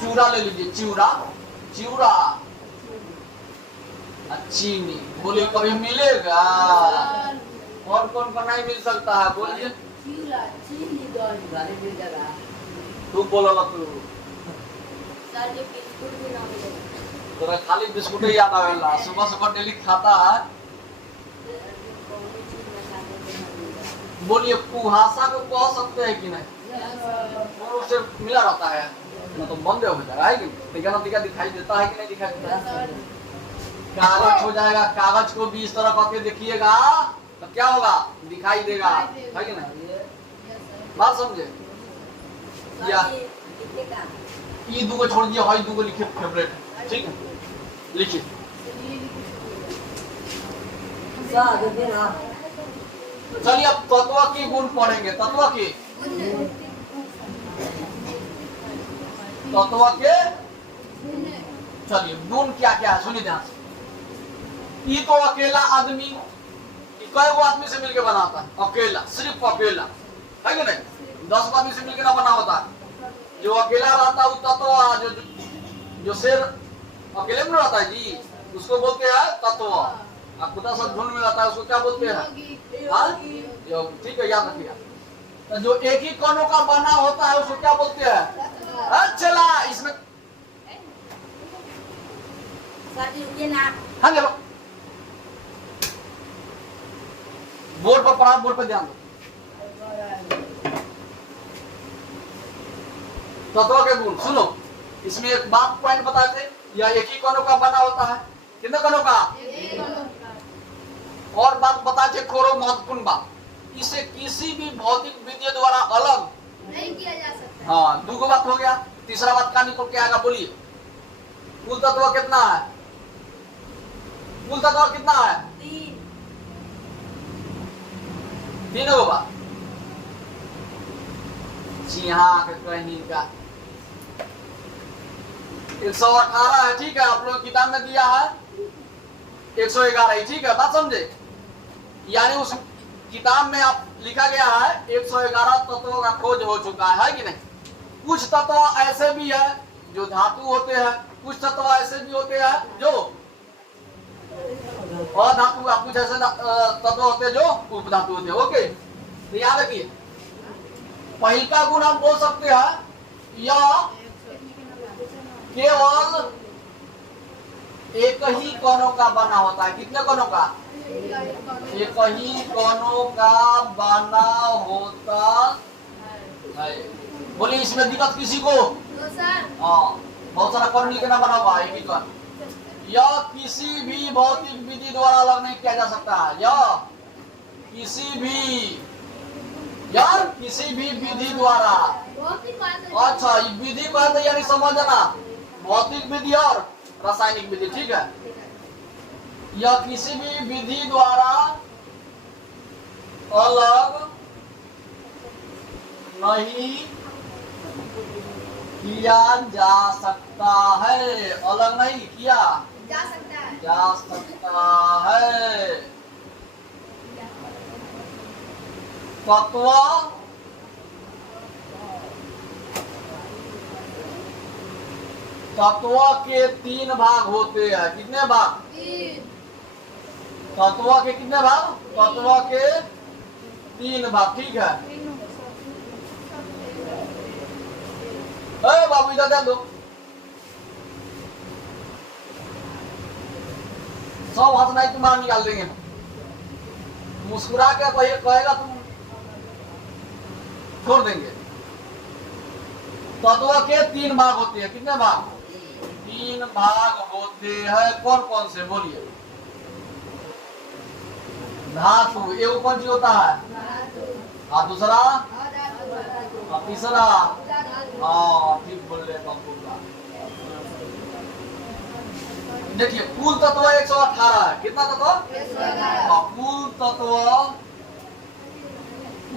चूरा ले लीजिए, चूरा, चूरा, चीनी, बोलिए कभी मिलेगा? और कौन का नहीं मिल सकता है? बोलिए, तू बोलो तू, तो खाली बिस्कुट ही याद आवेला, सुबह सुबह डेली खाता है। बोलिए, कुहासा को कह सकते हैं कि नहीं? पूर्ण रूप से मिला रहता है, ना तो बंद हो जाएगा, है कि नहीं? दिखाई देता है कि नहीं दिखाई देता है? कागज हो जाएगा, कागज को भी इस तरह करके देखिएगा तो क्या होगा, दिखाई देगा, है कि नहीं? बात समझे? या ये दो को छोड़ दिया, हाई दो को लिखे फेवरेट, ठीक है, लिखिए। चलिए अब तत्व के गुण पढ़ेंगे, तत्व के चलिए गुण क्या क्या है सुनिए ध्यान से। ये तो अकेला आदमी कई वो आदमी से मिलकर बनाता है, अकेला, सिर्फ अकेला, है कि नहीं? 10 आदमी से मिलकर ना बना होता है। जो अकेला रहता है तत्व, जो शेर अकेले में रहता है जी, उसको बोलते हैं तत्व। आप खुदा सब झुंड में रहता है, उसको क्या बोलते हैं? हाँ योगी, ठीक है, याद रखिएगा। तो जो एक ही कोनों का बना होता है उसको क्या बोलते हैं? चला इसमें हाँ चलो बोर्ड पर पढ़ा, बोर्ड पर ध्यान दो। तत्व के गुण सुनो, इसमें एक बात पॉइंट बताते हैं, यह एक ही कोनों का बना होता है। कितने कोनों का? और बात बताते खोरो महत्वपूर्ण बात, इसे किसी भी भौतिक विधि द्वारा अलग नहीं किया जा सकता। हाँ, दूसरा बात हो गया। तीसरा बात का निकल के आएगा, बोलिए। कुल तत्व कितना है? कुल तत्व कितना है? 3 होगा। जी हाँ, कहीं का 118 है, ठीक है, आप लोग किताब में दिया है 111 है, ठीक है, बात समझे? यानी उस किताब में आप लिखा गया है 111 तत्वों का खोज हो चुका है कि नहीं? कुछ तत्व ऐसे भी है जो धातु होते हैं, कुछ तत्व ऐसे भी होते हैं जो अधातु, कुछ ऐसे तत्व होते हैं जो उपधातु होते हैं। ओके, तो याद रखिए, पहला गुण हम बोल सकते हैं यह केवल एक ही कोनों का बना होता है। कितने कोनों का? एक ही कोनों का बना होता है। बोलिए, इसमें दिक्कत किसी को? हाँ, बहुत सारा कोन लिखे ना बना हुआ, एक ही कोन। यह किसी भी भौतिक विधि द्वारा अलग नहीं किया जा सकता है। यह किसी भी विधि द्वारा, अच्छा, विधि को है तो यानी समझना, भौतिक विधि और रासायनिक विधि, ठीक है? यह किसी भी विधि द्वारा अलग नहीं किया जा सकता है। अलग नहीं किया जा सकता है। जा सकता है। तत्व के 3 भाग होते हैं। कितने भाग? 3। तत्व के कितने भाग? तत्व के 3 भाग, ठीक है। बाबू इधर ध्यान दो, सब हंसना ही तुम्हारा निकाल देंगे। मुस्कुरा के कहेगा तुम छोड़ देंगे। तत्व के 3 भाग होते हैं। कितने भाग? 3 भाग होते हैं। कौन कौन से? बोलिए। धातु, एक कौन सी होता है? और दूसरा, और तीसरा, हाँ ठीक बोल रहे बाबू। देखिए, कुल तत्व 118 है। कितना तत्व? 118।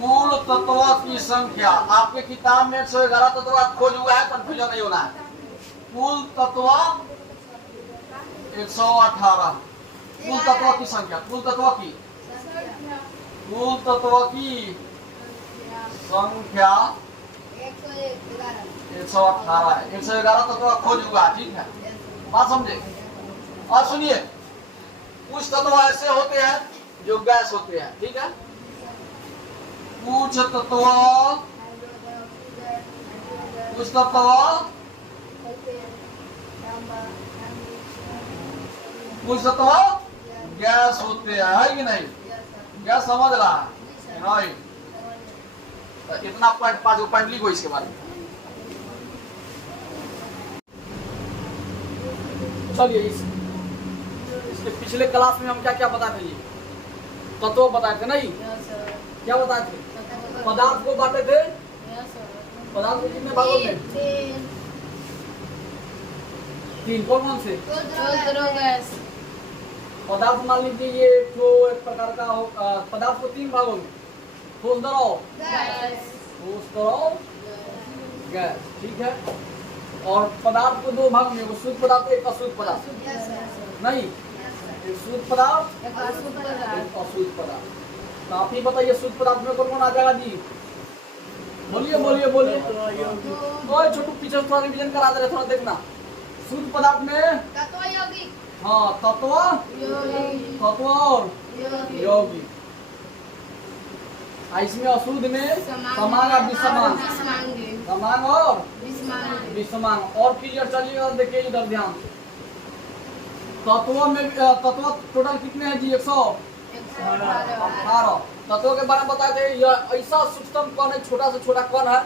कुल तत्व की संख्या आपके किताब में 111 तत्व आप खोज हुआ है, कंफ्यूजन नहीं होना है। कुल तत्व 118। कुल तत्व की संख्या, कुल तत्व की संख्या 118 है। 111 तत्व खोज हुआ, ठीक है, बात समझे? और सुनिए, कुछ तत्व ऐसे होते हैं जो गैस होते हैं, ठीक है? कुछ तत्व गैस होते हैं, है कि नहीं? गैस समझ रहा है? नहीं, तो इतना पॉइंट 5 पॉइंट लिखो इसके बारे में। चलिए इसके पिछले क्लास में हम क्या क्या बताए थे? ये तत्व बताए थे नहीं? क्या बताए थे? पदार्थ को बांटे थे। पदार्थ को कितने भागों में? तीन। कौन कौन से? पदार्थ मान लीजिए ये जो एक प्रकार का हो, पदार्थ को तीन भागों में, ठोस द्रव, गैस, ठीक है। और पदार्थ को दो भाग में, शुद्ध पदार्थ एक अशुद्ध पदार्थ। नहीं, एक शुद्ध पदार्थ एक अशुद्ध पदार्थ। तो आप ही बताइए शुद्ध पदार्थ में कौन कौन आ जाएगा जी? बोलिए बोलिए बोलिए। ओए छोटू पीछे थोड़ा रिवीजन करा दे रहे, थोड़ा देखना। शुद्ध पदार्थ में तत्व यौगिक, हाँ तत्व और यौगिक। इसमें अशुद्ध में समान और विसमान, समान और विसमान। और क्लियर चलिएगा, देखिए इधर ध्यान से। तत्व में तत्व टोटल कितने हैं जी? 118। तत्वों के बारे में बताए थे। यह ऐसा सूक्ष्म कण है, छोटा से छोटा कण है,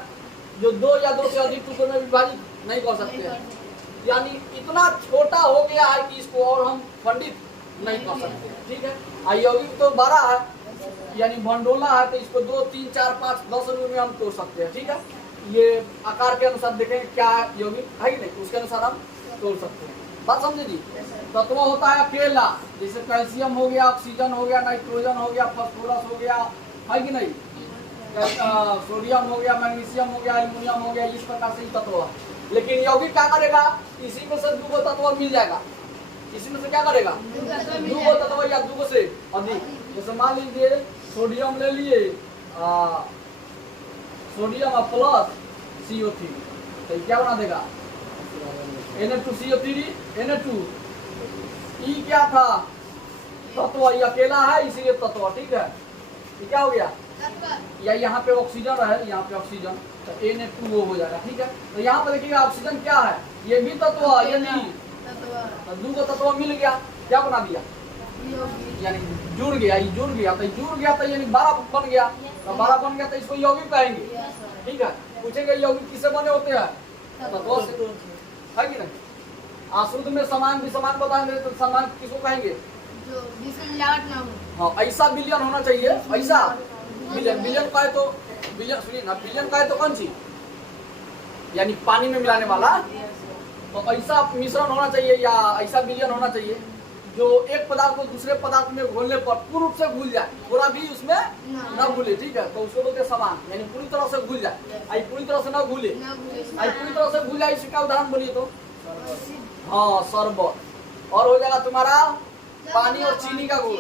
जो दो या दो से अधिक टुकड़ों में विभाजित नहीं कर सकते हैं। यानी इतना छोटा हो गया है कि इसको और हम खंडित नहीं कर सकते, ठीक है। यौगिक तो बड़ा है, यानी भंडोला है, तो इसको 2, 3, 4, 5, 10 रूप में हम तोड़ सकते हैं, ठीक है। ये आकार के अनुसार देखें क्या यौगिक है कि नहीं, उसके अनुसार हम तोड़ सकते हैं। बात समझे जी? तत्व होता है अकेला, जैसे कैल्शियम हो गया, ऑक्सीजन हो गया, नाइट्रोजन हो गया, फास्फोरस हो गया, है कि नहीं, सोडियम हो गया, मैग्नीशियम हो गया, एल्युमिनियम हो गया, इस प्रकार से ही तत्व है। लेकिन यौगिक क्या करेगा? इसी में से दो तत्व मिल जाएगा। इसी में से क्या करेगा? दो तत्व या दो से अधिक। जैसे मान लीजिए सोडियम ले लिए, सोडियम प्लस CO3, तो क्या बना देगा? Na2CO3 Na2। ई क्या था? तत्व। ये अकेला है इसीलिए तत्व, ठीक है। ये क्या हो गया? या यहाँ पे ऑक्सीजन है, यहाँ पे ऑक्सीजन, तो Na2O हो जाएगा, ठीक है। तो यहाँ पे देखिएगा ऑक्सीजन क्या है? ये भी तत्व है, ये नहीं। तो दो तत्व मिल गया, क्या बना दिया? यानी जुड़ गया, ये जुड़ गया, तो जुड़ गया तो यानी 12 बन गया। तो 12 बन गया तो इसको यौगिक कहेंगे, ठीक है। पूछेंगे यौगिक किससे बने होते हैं? तत्व से, है कि नहीं। अशुद्ध में समान विसमान बताएंगे, तो समान किसको कहेंगे? जो जिसमें मिलावट ना हो। हाँ, ऐसा विलयन होना चाहिए, ऐसा विलयन। विलयन का है तो विलयन, सुनिए ना, विलयन का है तो कौन सी, यानी पानी में मिलाने वाला। तो ऐसा मिश्रण होना चाहिए या ऐसा विलयन होना चाहिए जो एक पदार्थ को दूसरे पदार्थ में घोलने पर पूर्ण रूप से घुल जाए, थोड़ा भी उसमें न घुले, ठीक है। तो उसको बोलते हैं समान, यानी पूरी तरह से घुल जाए। आई पूरी तरह से न घुले, आई पूरी तरह से घुल जाए, इसका उदाहरण बोलिए तो? हाँ, शरबत। और हो जाएगा तुम्हारा पानी और चीनी का घोल,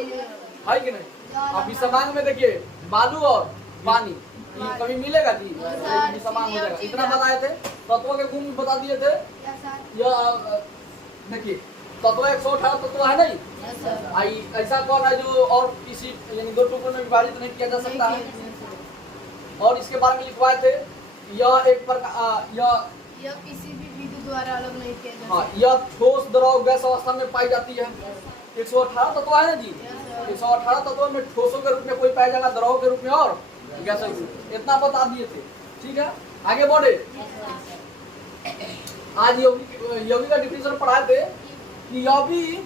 है कि नहीं। अभी समान में देखिए बालू और पानी, ये कभी मिलेगा जी? समान हो जाएगा। इतना बताए थे। तत्व के गुण बता दिए थे। यह देखिए तत्व 118 तत्व है नहीं। ऐसा कौन है जो और किसी यानी दो टुकड़ों में विभाजित नहीं किया जा सकता है? और इसके बारे में लिखवाए थे। यह एक प्रकार यह किसी भी विधि द्वारा अलग नहीं किया जा सकता। हाँ, यह ठोस द्रव गैस अवस्था में पाई जाती है। 118 तत्व है ना जी। 118 तत्वों में ठोसों के रूप में कोई पाया जाएगा, द्रव के रूप में और गैसों के रूप में। इतना बता दिए थे, ठीक है। आगे बढ़े। आज यौगिक का डिफिनेशन पढ़ाए थे कि यौगिक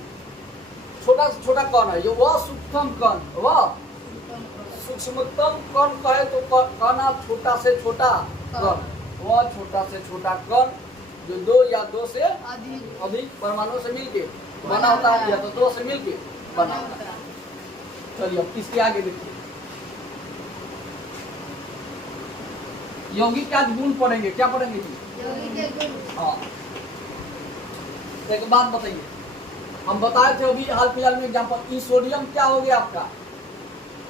छोटा से छोटा कण है, जो वह सूक्ष्म कण, वह सूक्ष्मतम कण कहे तो कण छोटा से छोटा कण, वह छोटा से छोटा कण जो दो या दो से अधिक परमाणु से मिलके बना होता है, या तो दो से मिलके बना होता है। चलिए अब किसके आगे देखिए। यौगिक क्या गुण पढ़ेंगे, क्या पढ़ेंगे जी? हाँ, एक बात बताइए, हम बताए थे अभी हाल फिलहाल में एग्जाम्पल। ई सोडियम क्या हो गया आपका?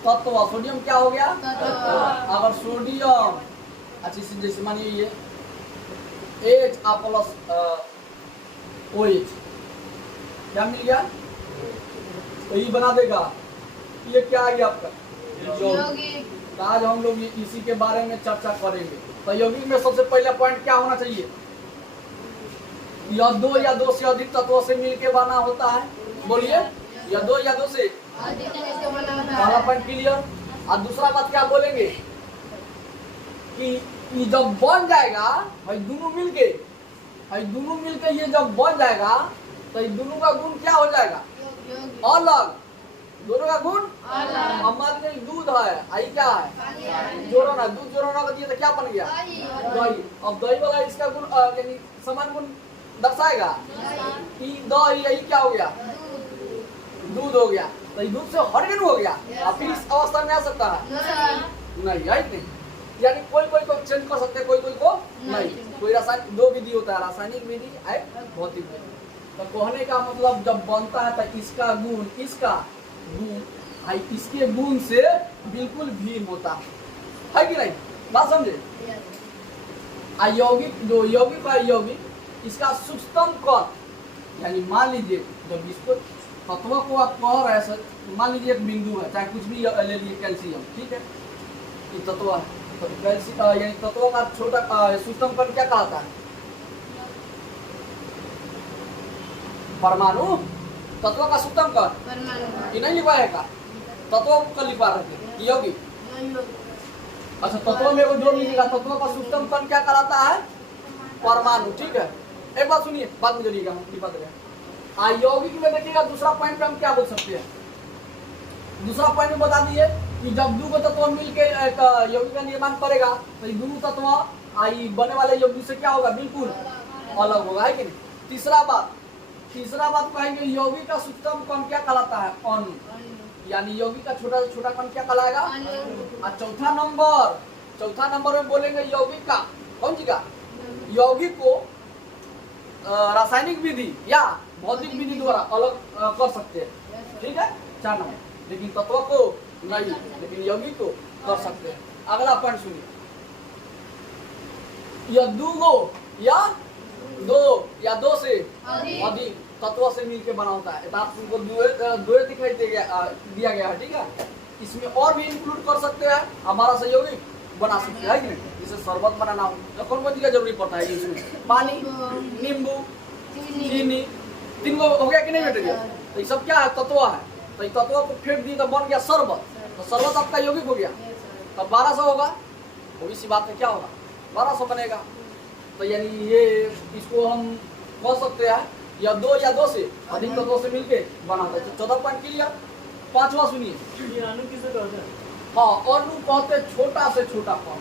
तत्व। सोडियम क्या हो गया? अगर सोडियम, अच्छी से जैसे मानिए ये H प्लस OH क्या मिल गया? तो ये बना देगा। ये क्या आ गया आपका? यौगिक। तो आज हम लोग इसी के बारे में चर्चा करेंगे। तो यौगिक में सबसे पहला पॉइंट क्या होना चाहिए? यह दो या दो से अधिक तत्वों से मिलकर बना होता है। बोलिए, या दो या दो से पहला पॉइंट क्लियर। और दूसरा बात क्या बोलेंगे कि ये जब बन जाएगा, भाई दोनों मिलके ये जब बन जाएगा तो ये दोनों का गुण क्या हो जाएगा? यौगिक अलग। दोनों का गुण अलग। अब मान लीजिए दूध है, आई क्या है? जोड़ना। दूध जोड़ना कर दिया तो क्या बन गया? दही। अब दही वाला इसका गुण यानी समान गुण दर्शाएगा। ई दही, यही क्या हो गया? दूध हो गया। तो ये दूध से हट हो गया। अब फिर इस अवस्था में आ सकता है? नहीं, है कि नहीं? यानी कोई कोई को चेंज कर सकते हैं, कोई कोई को नहीं। कोई रासायनिक, दो विधि होता है, रासायनिक विधि और भौतिक विधि। तो कहने का मतलब जब बनता है तो इसका गुण, इसका गुण इसके गुण से बिल्कुल भिन्न होता है कि नहीं? बात समझे? अयौगिक, जो यौगिक है यौगिक, इसका सूक्ष्मतम कण, यानी मान लीजिए जब इसको तत्व को आप कह रहे हैं, मान लीजिए एक बिंदु है, चाहे कुछ भी ले लीजिए, कैल्शियम, ठीक है, ये तत्व है। तो कैल्शियम यानी तत्व का छोटा सूक्ष्मतम कण क्या कहता है? परमाणु। तत्व का सूक्ष्मतम कण ये नहीं लिखा है का? तत्व को लिखा रहे यौगिक। अच्छा, तत्व में वो जो मिलेगा, तत्व का सूक्ष्मतम कण क्या कहलाता है? परमाणु, ठीक है। एक बात सुनिए, बाद में जोड़िएगा, लिखा देगा। यौगिक में देखिएगा दूसरा पॉइंट पे हम क्या बोल सकते हैं? दूसरा पॉइंट में बता दिए कि जब दो तत्व मिलकर एक यौगिक का निर्माण करेगा तो ये दोनों तत्व आई बने वाले यौगिक से क्या होगा? बिल्कुल अलग होगा, है कि नहीं? तीसरा बात कहेंगे यौगिक का सूक्ष्मतम कण क्या कहलाता है? अणु। यानी यौगिक का छोटा से छोटा कण क्या कहलाएगा? और चौथा नंबर में बोलेंगे यौगिक का, कौन सी का? यौगिक को रासायनिक विधि या भौतिक विधि द्वारा अलग कर सकते हैं, ठीक है, 4 नंबर। लेकिन तत्व को नहीं, लेकिन यौगिक को कर सकते हैं। अगला पॉइंट सुनिए, यह दो से अधिक तत्व से मिलकर बना होता है। आपको दो दिखाई दिया गया है, ठीक है। इसमें और भी इंक्लूड कर सकते हैं, हमारा सहयोगी बना सकते हैं, है कि नहीं? जिसे शरबत बनाना हो तो कौन कौन चीज का जरूरी पड़ता है? इसमें पानी, नींबू, चीनी, 3 गो हो गया कि नहीं बेटे? तो ये सब क्या है? तत्व है। तो ये तत्व को फेंक दी तो बन गया शरबत। तो शरबत आपका यौगिक हो गया। तो 1200 होगा, वो इसी बात में क्या होगा? 1200 बनेगा। तो यानी ये इसको हम कह सकते हैं या दो से अधिक तत्वों से मिलके बनाता है। 14 पॉइंट क्लियर। 5वां सुनिए, ये अणु किसे कहते हैं? हाँ, अणु कहते हैं छोटा से छोटा कण।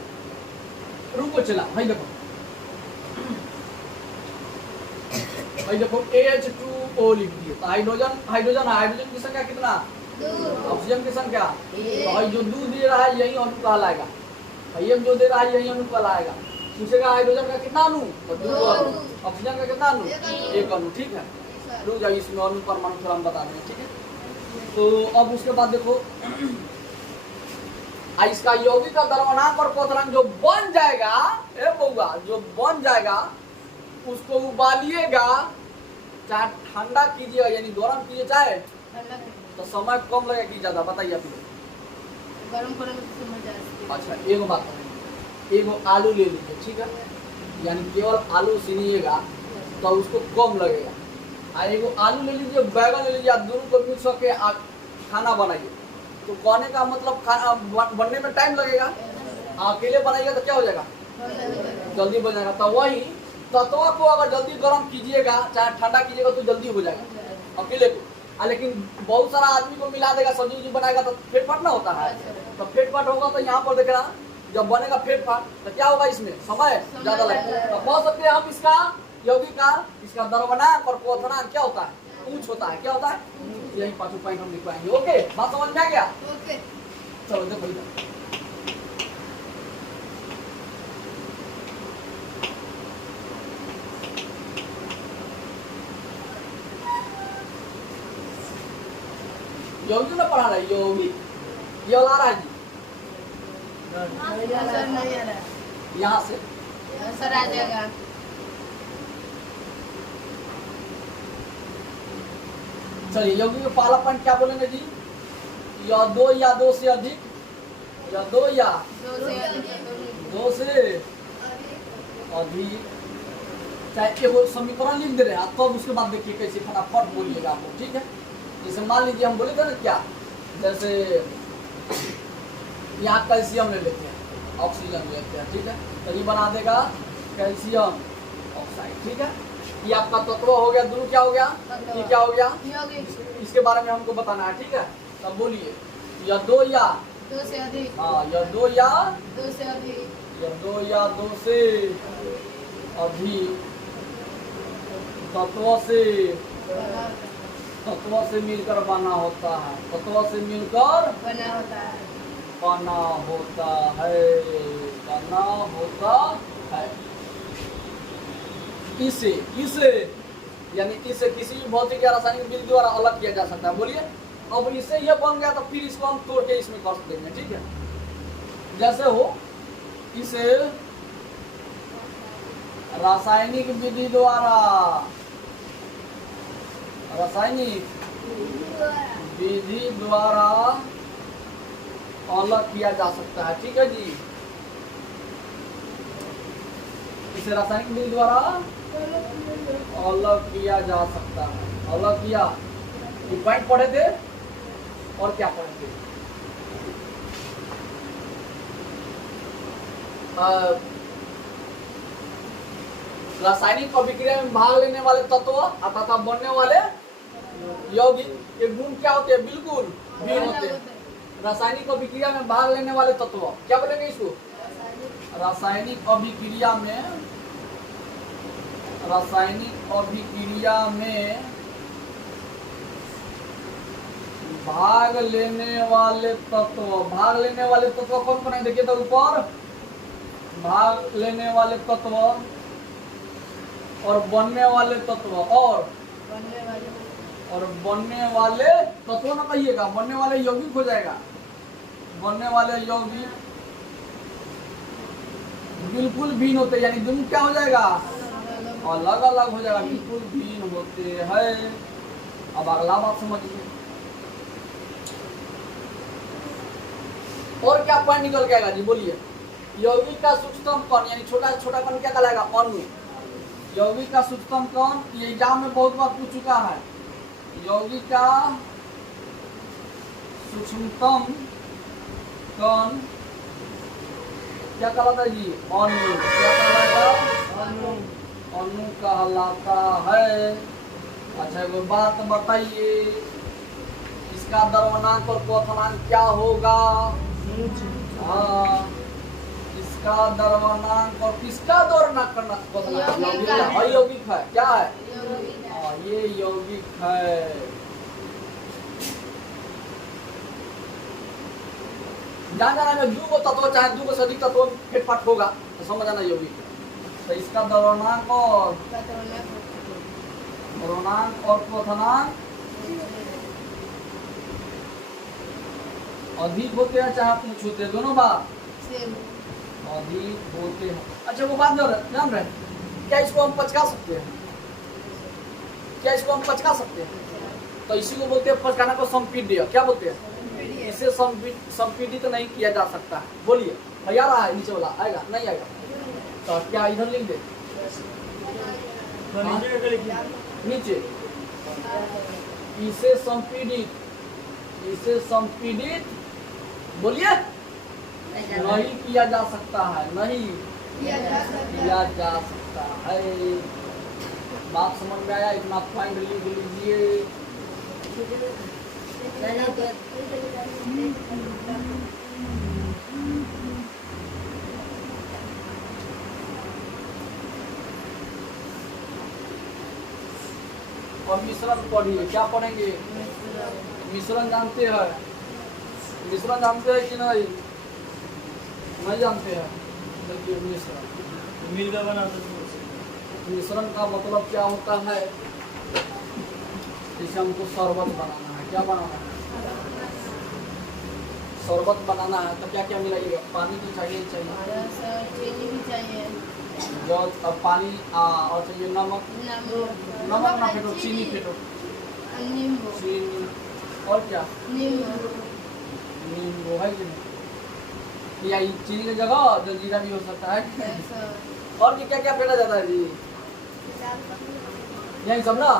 रुको चला भाई, देखो H2O लिख दिए। तो हाइड्रोजन की संख्या कितना? ऑक्सीजन की संख्या। तो भाई जो दूध दे रहा है यही अणु कहलाएगा। भाई जो दे रहा है यही अणु कहलाएगा। पूछेगा हाइड्रोजन का कितना अणु? तो 2 अणु। ऑक्सीजन का कितना अणु? 1 अणु, ठीक है। रुक जाइए, इसमें अणु परमाणु थोड़ा हम बता दें, ठीक है। तो अब उसके बाद देखो, इसका यौगिक का द्रव्यमान और क्वथनांक जो बन जाएगा, जो बन जाएगा उसको उबालिएगा, चाहे ठंडा कीजिए यानी गर्म कीजिए, चाहे तो समय कम लगेगा कि ज्यादा? बताइए आप लोग। गरम करने में समझ आती है। अच्छा, एक बात करेंगे, एगो आलू ले लीजिए, ठीक है, यानी केवल आलू सीनिएगा तो उसको कम लगेगा। और एगो आलू ले लीजिए, बैगन ले लीजिए, दोनों को मिक्स करके खाना बनाइए। तो कहने का मतलब खाना बनने में टाइम लगेगा। अकेले बनाइएगा तो क्या हो जाएगा? जल्दी बन जाएगा। तो वही तत्व को अगर जल्दी गर्म कीजिएगा, चाहे ठंडा कीजिएगा, तो जल्दी हो जाएगा अकेले को। लेकिन बहुत सारा आदमी को मिला देगा, सब्जी बनाएगा तो फेट-फाट ना होता है। तो फेट-फाट होगा तो यहाँ पर देख रहा, जब बनेगा फेट-फाट तो क्या होगा? इसमें समय ज्यादा लगेगा। तो कह सकते हैं हम इसका यौगिक का, इसका द्रव्यमान और क्वथनांक क्या होता है? ऊंच होता है। क्या होता है? यही 5 पॉइंट हम लिखवाएंगे। ओके, बात समझ में आ गया? ओके। चलो देखो इधर, यौगिक में पढ़ा रहा है, यौगिक ये आ रहा है जी, सर नहीं आ रहा। यहाँ से सर आ जाएगा। चलिए, यौगिक का पहला पॉइंट क्या बोलेंगे जी? या दो से अधिक, या दो से अधिक, चाहे वो समीकरण लिख दे रहे हैं, तब उसके बाद देखिए कैसे फटाफट बोलिएगा आप लोग, ठीक है। जैसे मान लीजिए हम बोले थे ना क्या, जैसे यहाँ कैल्शियम ले लेते हैं, ऑक्सीजन लेते हैं, ठीक है, तो ये बना देगा कैल्शियम ऑक्साइड, ठीक है। ये आपका तत्व हो गया, दूर क्या हो गया, तत्व। ये क्या हो गया, यौगिक इसके बारे में हमको बताना है, ठीक है। तब बोलिए या दो या, दो से अधिक, हाँ या दो या, दो से अधिक, या दो या दो से अधिक तत्व से, पदार्थ तत्व से मिलकर बना होता है, तत्व से मिलकर बना होता है। बना होता है, बना होता है। इसे इसे यानी इसे किसी भी भौतिक या रासायनिक विधि द्वारा अलग किया जा सकता है। बोलिए अब इससे यह बन गया तो फिर इसको हम तोड़ के इसमें कर देंगे, ठीक है। जैसे हो इसे रासायनिक विधि द्वारा, रासायनिक विधि द्वारा अलग किया जा सकता है, ठीक है जी। इसे रासायनिक विधि द्वारा अलग किया जा सकता है। अलग किया, ये पॉइंट पढ़े थे और क्या पढ़े थे, रासायनिक अभिक्रिया में भाग लेने वाले तत्व तथा बनने वाले यौगिक के गुण क्या होते हैं, बिल्कुल भिन्न होते हैं। रासायनिक अभिक्रिया में भाग लेने वाले तत्व क्या बोलेंगे इसको, रासायनिक अभिक्रिया में, रासायनिक अभिक्रिया में भाग लेने वाले तत्व, भाग लेने वाले तत्व कौन कौन है, देखिए तो ऊपर भाग लेने वाले तत्व और बनने वाले तत्व बनने वाले और बनने वाले तत्व ना कहिएगा, बनने वाले यौगिक हो जाएगा। बनने वाले यौगिक बिल्कुल भिन्न होते, यानी दोनों क्या हो जाएगा, अलग अलग हो जाएगा, बिल्कुल भिन्न होते हैं। अब अगला बात समझिए, और क्या पॉइंट निकल के आएगा जी, बोलिए। यौगिक का सूक्ष्मतम कण यानी छोटा छोटा कण क्या कहलाएगा, अणु। यौगिक का सूक्ष्मतम कण, ये एग्जाम में बहुत बार पूछ चुका है। यौगिक का सूक्ष्मतम कण क्या कहलाता है जी, अणु। क्या कहलाता, अणु, अणु कहलाता है। अच्छा एगो बात बताइए, इसका द्रव्यमानांक और क्वथनांक क्या होगा, हाँ इसका द्रव्यमानांक और किसका द्रव्यमानांक करना, यौगिक का। यौगिक है, क्या है, यौगिक हाँ ये यौगिक है। जान जाना में दो को तत्व चाहे दो को से अधिक तत्व फेटफाट होगा तो समझ आना यौगिक है। तो इसका द्रव्यमानांक और द्रव्यमानांक और क्वथनांक अधिक होते हैं चाहे कुछ होते हैं, दोनों बात सेम अधिक होते हैं। अच्छा वो बात जान रहे, क्या इसको हम पचका सकते हैं, क्या इसको हम पचका सकते हैं, तो इसी को बोलते हैं पचकाना को संपीड्य, क्या बोलते हैं, इसे संपीडित नहीं किया जा सकता है। बोलिए भैया रहा है नीचे वाला, आएगा नहीं आएगा, तो क्या इधर लिख दे, तो नीचे का लिखिए। नीचे इसे संपीडित, इसे संपीडित बोलिए नहीं किया जा सकता है, नहीं किया जा सकता किया है। जा सकता है। बात समझ में आया, इतना पॉइंट लिख लीजिए। और मिश्रण पढ़िए, क्या पढ़ेंगे, मिश्रण जानते हैं, मिश्रण जानते हैं कि नहीं, नहीं जानते हैं, देखिए मिश्रण, मिल का बना सकते मिश्रण का मतलब क्या होता है, जैसे हमको शरबत बनाना है, क्या बनाना है, शरबत बनाना है तो क्या क्या मिलाइएगा, पानी तो चाहिए ही चाहिए, रस और चीनी भी चाहिए, जो अब पानी और चाहिए नमक, नमक ना फेंटो, चीनी फेंटो, नींबू, चीनी और क्या, नींबू, नींबू है कि नहीं, या चीनी की जगह जलजीरा भी हो सकता है। रस और क्या क्या फेंटा जाता है जी, यही सब ना,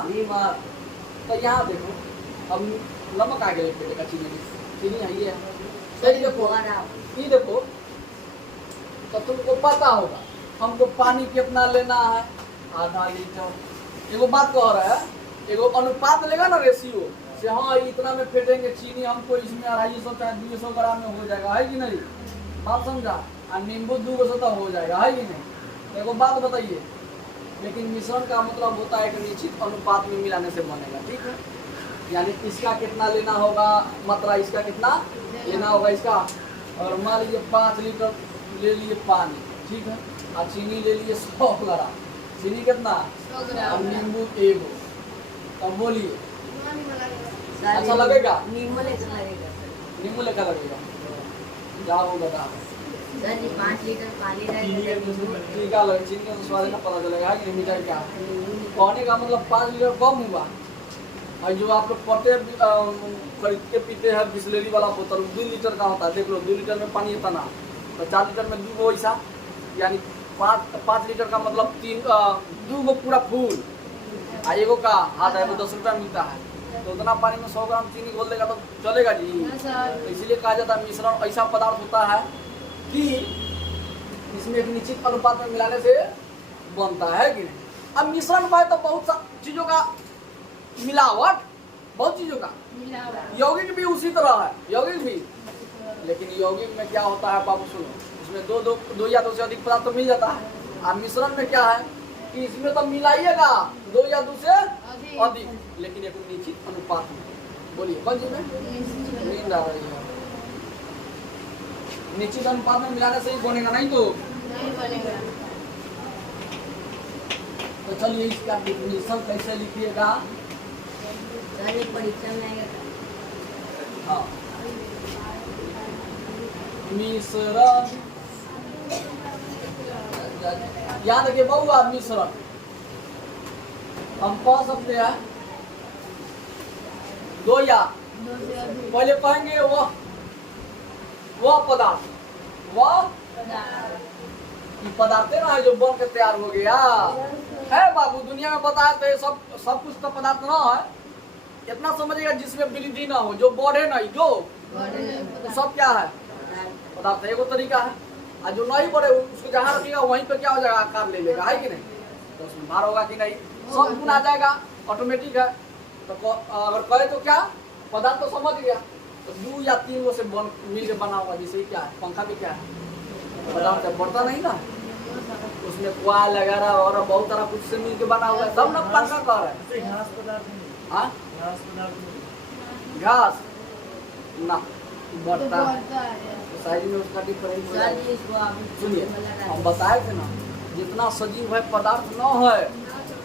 तो यहाँ देखो अब नमक आ गया फेंटे का, चीनी है ये है, सही देखो, ये देखो तो तुमको पता होगा हमको पानी कितना लेना है, आधा लीटर, एगो बात कह रहा है, एगो अनुपात लेगा ना रेशियो से, हाँ इतना में फेंटेंगे चीनी हमको इसमें 250 चाहे 200 ग्राम में हो जाएगा, है कि नहीं? बात समझा? और नींबू 200 तो हो जाएगा, है कि नहीं? तो एगो बात बताइए, लेकिन मिश्रण का मतलब होता है कि निश्चित अनुपात में मिलाने से बनेगा, ठीक है? यानी इसका कितना लेना होगा मात्रा, इसका कितना लेना होगा इसका, और मान लीजिए 5 लीटर ले लिए पानी, ठीक है, और चीनी ले लिए 100 ग्राम, चीनी कितना, 100 और ग्राम नींबू एगो, तब बोलिए अच्छा लगेगा? नींबू लेकर लगेगा नींबू लेखा लगेगा, जाओ बता 5 लीटर पानी चीनी का रहेगा दूध बनेगा। टीका लगे, चीनी का स्वाद ना पता चलेगा कि मीठा क्या है। कहने का मतलब 5 लीटर कम हुआ, और जो आप लोग पटे खरीद के पीते हैं बिस्लेरी वाला बोतल 2 लीटर का होता है, देख लो 2 लीटर में पानी इतना, तो 4 लीटर में 2 ऐसा, यानी 5 लीटर का मतलब 2 गो पूरा फूल, आ एगो का आधा, एगो 10 रुपया मिलता है, तो उतना पानी में 100 ग्राम चीनी घोल देगा तो चलेगा जी? हाँ सर। तो इसीलिए कहा जाता है मिश्रण ऐसा पदार्थ होता है कि इसमें एक निश्चित अनुपात में मिलाने से बनता है कि नहीं? अब मिश्रण में तो बहुत सा चीजों का मिलावट, बहुत चीजों का, मिलावट यौगिक भी उसी तरह है, यौगिक भी, लेकिन यौगिक में क्या होता है बाबू सुनो, इसमें दो या 2 से अधिक पदार्थ तो मिल जाता है, और मिश्रण में क्या है कि इसमें तो मिलाइएगा 2 या 2 से अधिक, लेकिन एक निश्चित अनुपात में। बोलिए कौन चीज में? नींद आ रही है। निश्चित अनुपात में मिलाने से ही बनेगा, नहीं तो नहीं बनेगा। तो चलिए इसका डिफिनेशन कैसे लिखिएगा? परीक्षा में आएगा हाँ, मिश्रण, याद रखिए बहुआ मिश्रण, हम कह सकते हैं 2 या 2 से अधिक पहले कहेंगे वह पदार्थ, वह पदार्थ कि पदार्थ ना है जो बन के तैयार हो गया है बाबू, दुनिया में बताया तो ये सब कुछ तो पदार्थ ना है, इतना समझिएगा जिसमें वृद्धि ना हो, जो बढ़े नहीं, जो तो सब क्या है पदार्थ है, एगो तरीका है, और जो नहीं बढ़े उसको जहाँ रखिएगा वहीं पे क्या हो जाएगा, आकार ले लेगा, है कि नहीं? तो उसमें भार होगा कि नहीं, सब गुण आ जाएगा, ऑटोमेटिक है। तो अगर कहे तो क्या पदार्थ तो समझ गया, तो 2 या 3 गो से मिल के बना होगा, जैसे क्या है पंखा भी क्या है पदार्थ है, बढ़ता नहीं ना, उसमें क्वाल वगैरह और बहुत सारा कुछ से मिल के बना हुआ है, तब ना पंखा कह रहा है। इससे घास पदार्थ नहीं, हाँ घास पदार्थ नहीं। घास ना तो बढ़ता है, बढ़ता है। तो साइज में उसका डिफरेंस हो सर जाएगा। जी इसको आप सुनिए हम बताए थे ना, जितना सजीव है पदार्थ न है,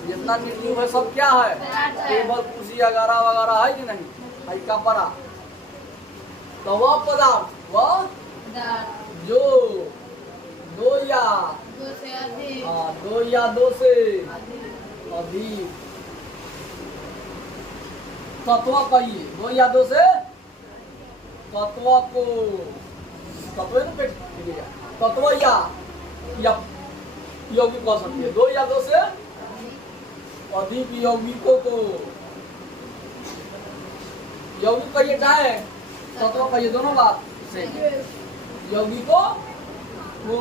जितना निर्जीव है सब क्या है, टेबल कुर्सी वगैरह वगैरह, है कि नहीं, है कपड़ा, तो वह पदार्थ वह पदार्थ जो 2 या 2 से अधिक 2 या 2 से अधिक अधिक तत्व कहिए, 2 या 2 से तत्व को, तत्व है ना पेट लिखिएगा, तत्व या यौगिक कह सकते हैं, 2 या 2 से अधिक यौगिकों को, यौगिक कहिए चाहे तत्व कहिए, दोनों बात से यौगिकों को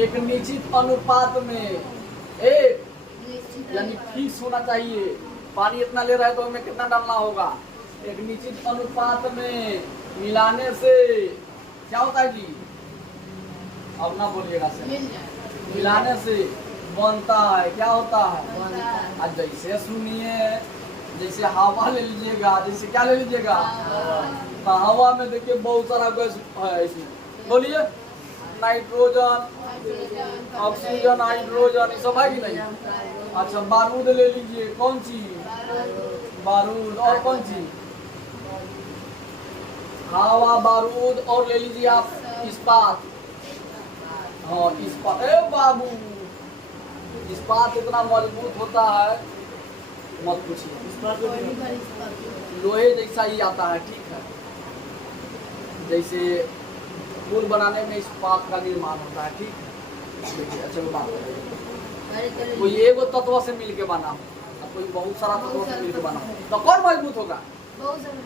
एक निश्चित अनुपात में, एक निश्चित यानी फिक्स होना चाहिए, पानी इतना ले रहा है तो हमें कितना डालना होगा, एक निश्चित अनुपात में मिलाने से क्या होता है जी, अब ना बोलिएगा से, मिल जाए मिलाने से बनता है, क्या होता है, बनता है। आज जैसे सुनिए, जैसे हवा ले लीजिएगा, जैसे क्या ले लीजिएगा, तो हवा में देखिए बहुत सारा गैस है इसमें, बोलिए नाइट्रोजन, ऑक्सीजन, हाइड्रोजन, ये सब है कि नहीं? अच्छा बारूद ले लीजिए, कौन सी बारूद, और कौन सी हवा बारूद, और ले लीजिए आप इस्पात, हाँ इस्पात, ए बाबू इस्पात इतना मजबूत होता है मत पूछिए, इस बात को बड़ी बड़ी स्पर्धा। लोहे जैसा ही आता है, ठीक है, जैसे पुल बनाने में इस्पात का निर्माण होता है, ठीक है, देखिए अच्छा वो बात है, कोई एगो तत्व से मिल के बना, और कोई बहुत सारा तत्व से मिल के बना, तो कौन मजबूत होगा? बहुत सारे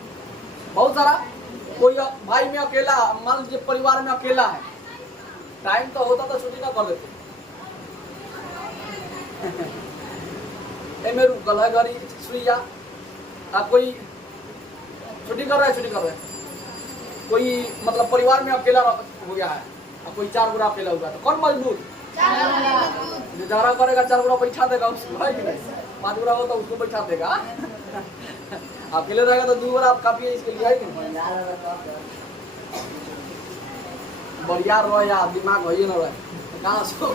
बहुत सारा, कोई भाई में अकेला, मान लीजिए परिवार में अकेला है, टाइम तो होता तो छुट्टी ना कर लेते एमे रुकल है गाड़ी सुइया। आप कोई छुट्टी कर रहा है कोई मतलब परिवार में अकेला हो गया है, अब कोई 4 गुना अकेला हुआ तो कौन मजबूत जो जा रहा करेगा 4 गुना बैठा देगा उसको, है कि नहीं? 5 गुना हो तो उसको बैठा देगा। अकेले रहेगा तो 2 गुना आप काफी है इसके लिए, है कि नहीं? बढ़िया रहो या दिमाग हो ना रहे कहाँ सो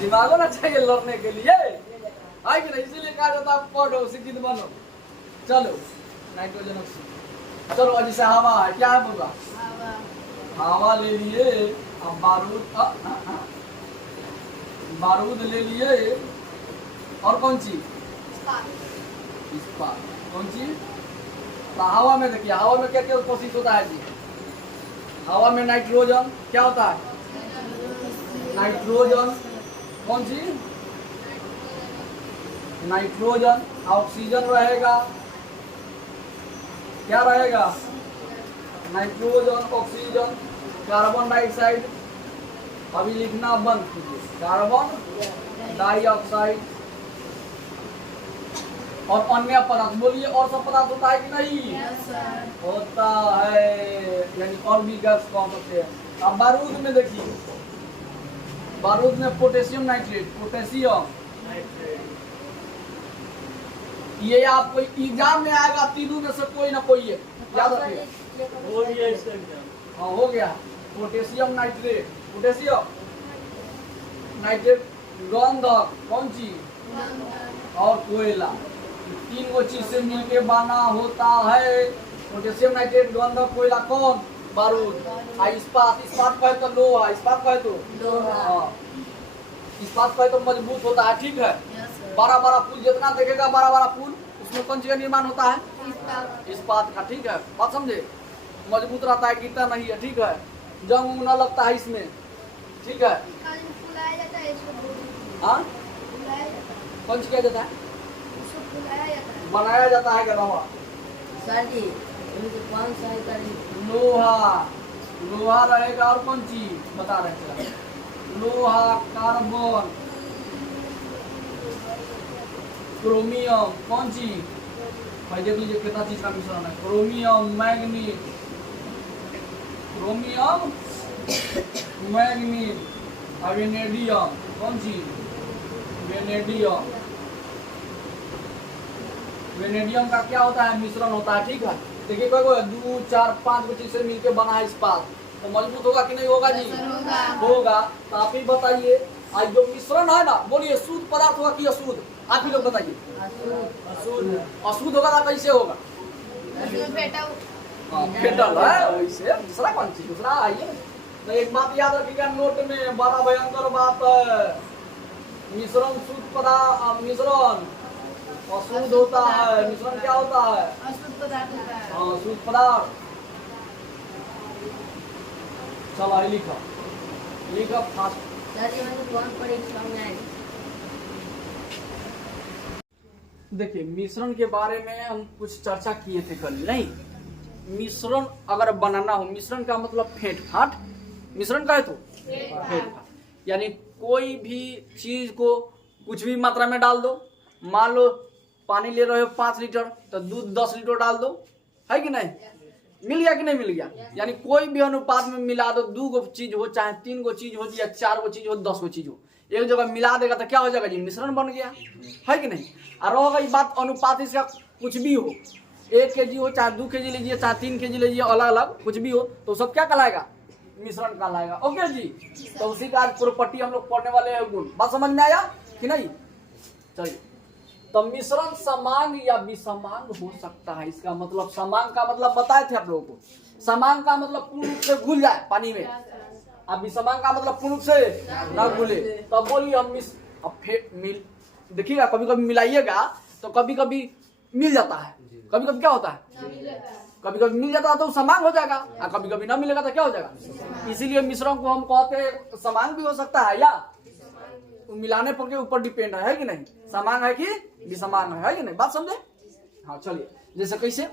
दिमाग होना चाहिए लड़ने के लिए, है कि नहीं? इसीलिए कहा जाता है पढ़ो शिक्षित बनो। चलो नाइट्रोजन ऑक्सीजन, चलो अजी से हवा है, क्या है बोला? हवा ले लिए, अब बारूद ले लिए, और कौन चीज? इस्पात। कौन चीज? तो हवा में देखिए, हवा में क्या क्या कोशिश होता है जी? हवा में नाइट्रोजन क्या होता है? नाइट्रोजन कौन सी? नाइट्रोजन, ऑक्सीजन रहेगा, क्या रहेगा? नाइट्रोजन, ऑक्सीजन, कार्बन डाइऑक्साइड, अभी लिखना बंद कीजिए, कार्बन डाइऑक्साइड और अन्य पदार्थ। बोलिए और सब पदार्थ होता है कि नहीं? होता है, यानी और भी गैस कौन सकते हैं। अब बारूद में देखिए, बारूद में पोटेशियम नाइट्रेट, पोटेशियम, ये आपको एग्जाम में आएगा, तीनों में से कोई ना कोई है, याद रखिए। हो गया इसका एग्जाम। हाँ हो गया, पोटेशियम नाइट्रेट, पोटेशियम नाइट्रेट, गंधक कौन चीज? और कोयला, 3 गो चीज से मिलके बना होता है पोटेशियम नाइट्रेट, गंधक, कोयला, कौन? बारूद। इस्पात, इस्पात कहे तो लोहा, इस्पात कहे तो हाँ, इस्पात कहे तो मजबूत होता है, ठीक है। बड़ा बड़ा पुल जितना देखेगा, बड़ा बड़ा पुल, उसमें कौन चीज का निर्माण होता है? इस्पात का, ठीक है, बात समझे? मजबूत रहता है, गिरता नहीं है, ठीक है। जंग न लगता है इसमें, ठीक है। हाँ कौन सी किया जाता है? बनाया जाता है गलवा। सर जी इनके कौन सा है लोहा, लोहा रहेगा, और कौन चीज बता रहे थे? लोहा, कार्बन, क्रोमियम, कौन चीज? भाई देख लीजिए कितना चीज का मिश्रण है। Chromium, manganese, chromium, manganese, vanadium, कौन चीज? वेनेडियम। वेनेडियम का क्या होता है? मिश्रण होता है, ठीक है। देखिए कोई 2, 4, 5 गो चीज से मिलकर बना है इस्पात, तो मजबूत होगा कि नहीं होगा जी? होगा। तो आप ही बताइए, आज जो मिश्रण है ना, बोलिए शुद्ध पदार्थ होगा कि अशुद्ध? आप ही लोग बताइए। अशुद्ध होगा ना कैसे होगा? फेटल है वैसे। दूसरा कौन चीज? दूसरा आइए तो एक बात याद रखिएगा नोट में, बड़ा भयंकर बात है। मिश्रण शुद्ध पदार्थ, मिश्रण अशुद्ध होता है। मिश्रण क्या होता है? हाँ शुद्ध पदार्थ। चलो लिखो, लिखो फास्ट। देखिए मिश्रण के बारे में हम कुछ चर्चा किए थे कल, नहीं? मिश्रण अगर बनाना हो, मिश्रण का मतलब फेंट फाट, मिश्रण का है तो फेंट फाट, यानी कोई भी चीज को कुछ भी मात्रा में डाल दो। मान लो पानी ले रहे हो 5 लीटर, तो दूध 10 लीटर डाल दो, है कि नहीं? मिल गया कि नहीं मिल गया? यानी कोई भी अनुपात में मिला दो, 2 गो चीज हो, चाहे 3 गो चीज हो, या 4 गो चीज हो, 10 गो चीज हो, एक जगह मिला देगा तो क्या हो जाएगा जी? मिश्रण बन गया, है कि नहीं? और रह गई बात अनुपात, इसका कुछ भी हो, 1 kg हो, चाहे 2 kg लीजिए, चाहे 3 kg लीजिए, अलग अलग कुछ भी हो, तो सब क्या कहलाएगा? मिश्रण कहलाएगा। ओके जी, तो उसी का आज प्रॉपर्टी हम लोग पढ़ने वाले हैं, गुण। बात समझ में आया कि नहीं? चलिए, तो मिश्रण समांग या विसमांग हो सकता है। इसका मतलब, समांग का मतलब बताए थे आप लोगों को। समांग का मतलब पूर्ण रूप से घुल जाए पानी में, अब विसमांग का मतलब पूर्ण रूप से ना घुले। तो बोलिए हम देखिएगा, कभी कभी मिलाइएगा तो कभी कभी मिल जाता है, कभी कभी क्या होता है? कभी कभी मिल जाता है तो समांग हो जाएगा, और कभी कभी ना मिलेगा तो क्या हो जाएगा? इसीलिए मिश्रण को हम कहते हैं समांग भी हो सकता है, या मिलाने पर के ऊपर डिपेंड है कि नहीं? समांग है कि विसमांग है कि नहीं? बात समझे? हाँ चलिए, जैसे कैसे?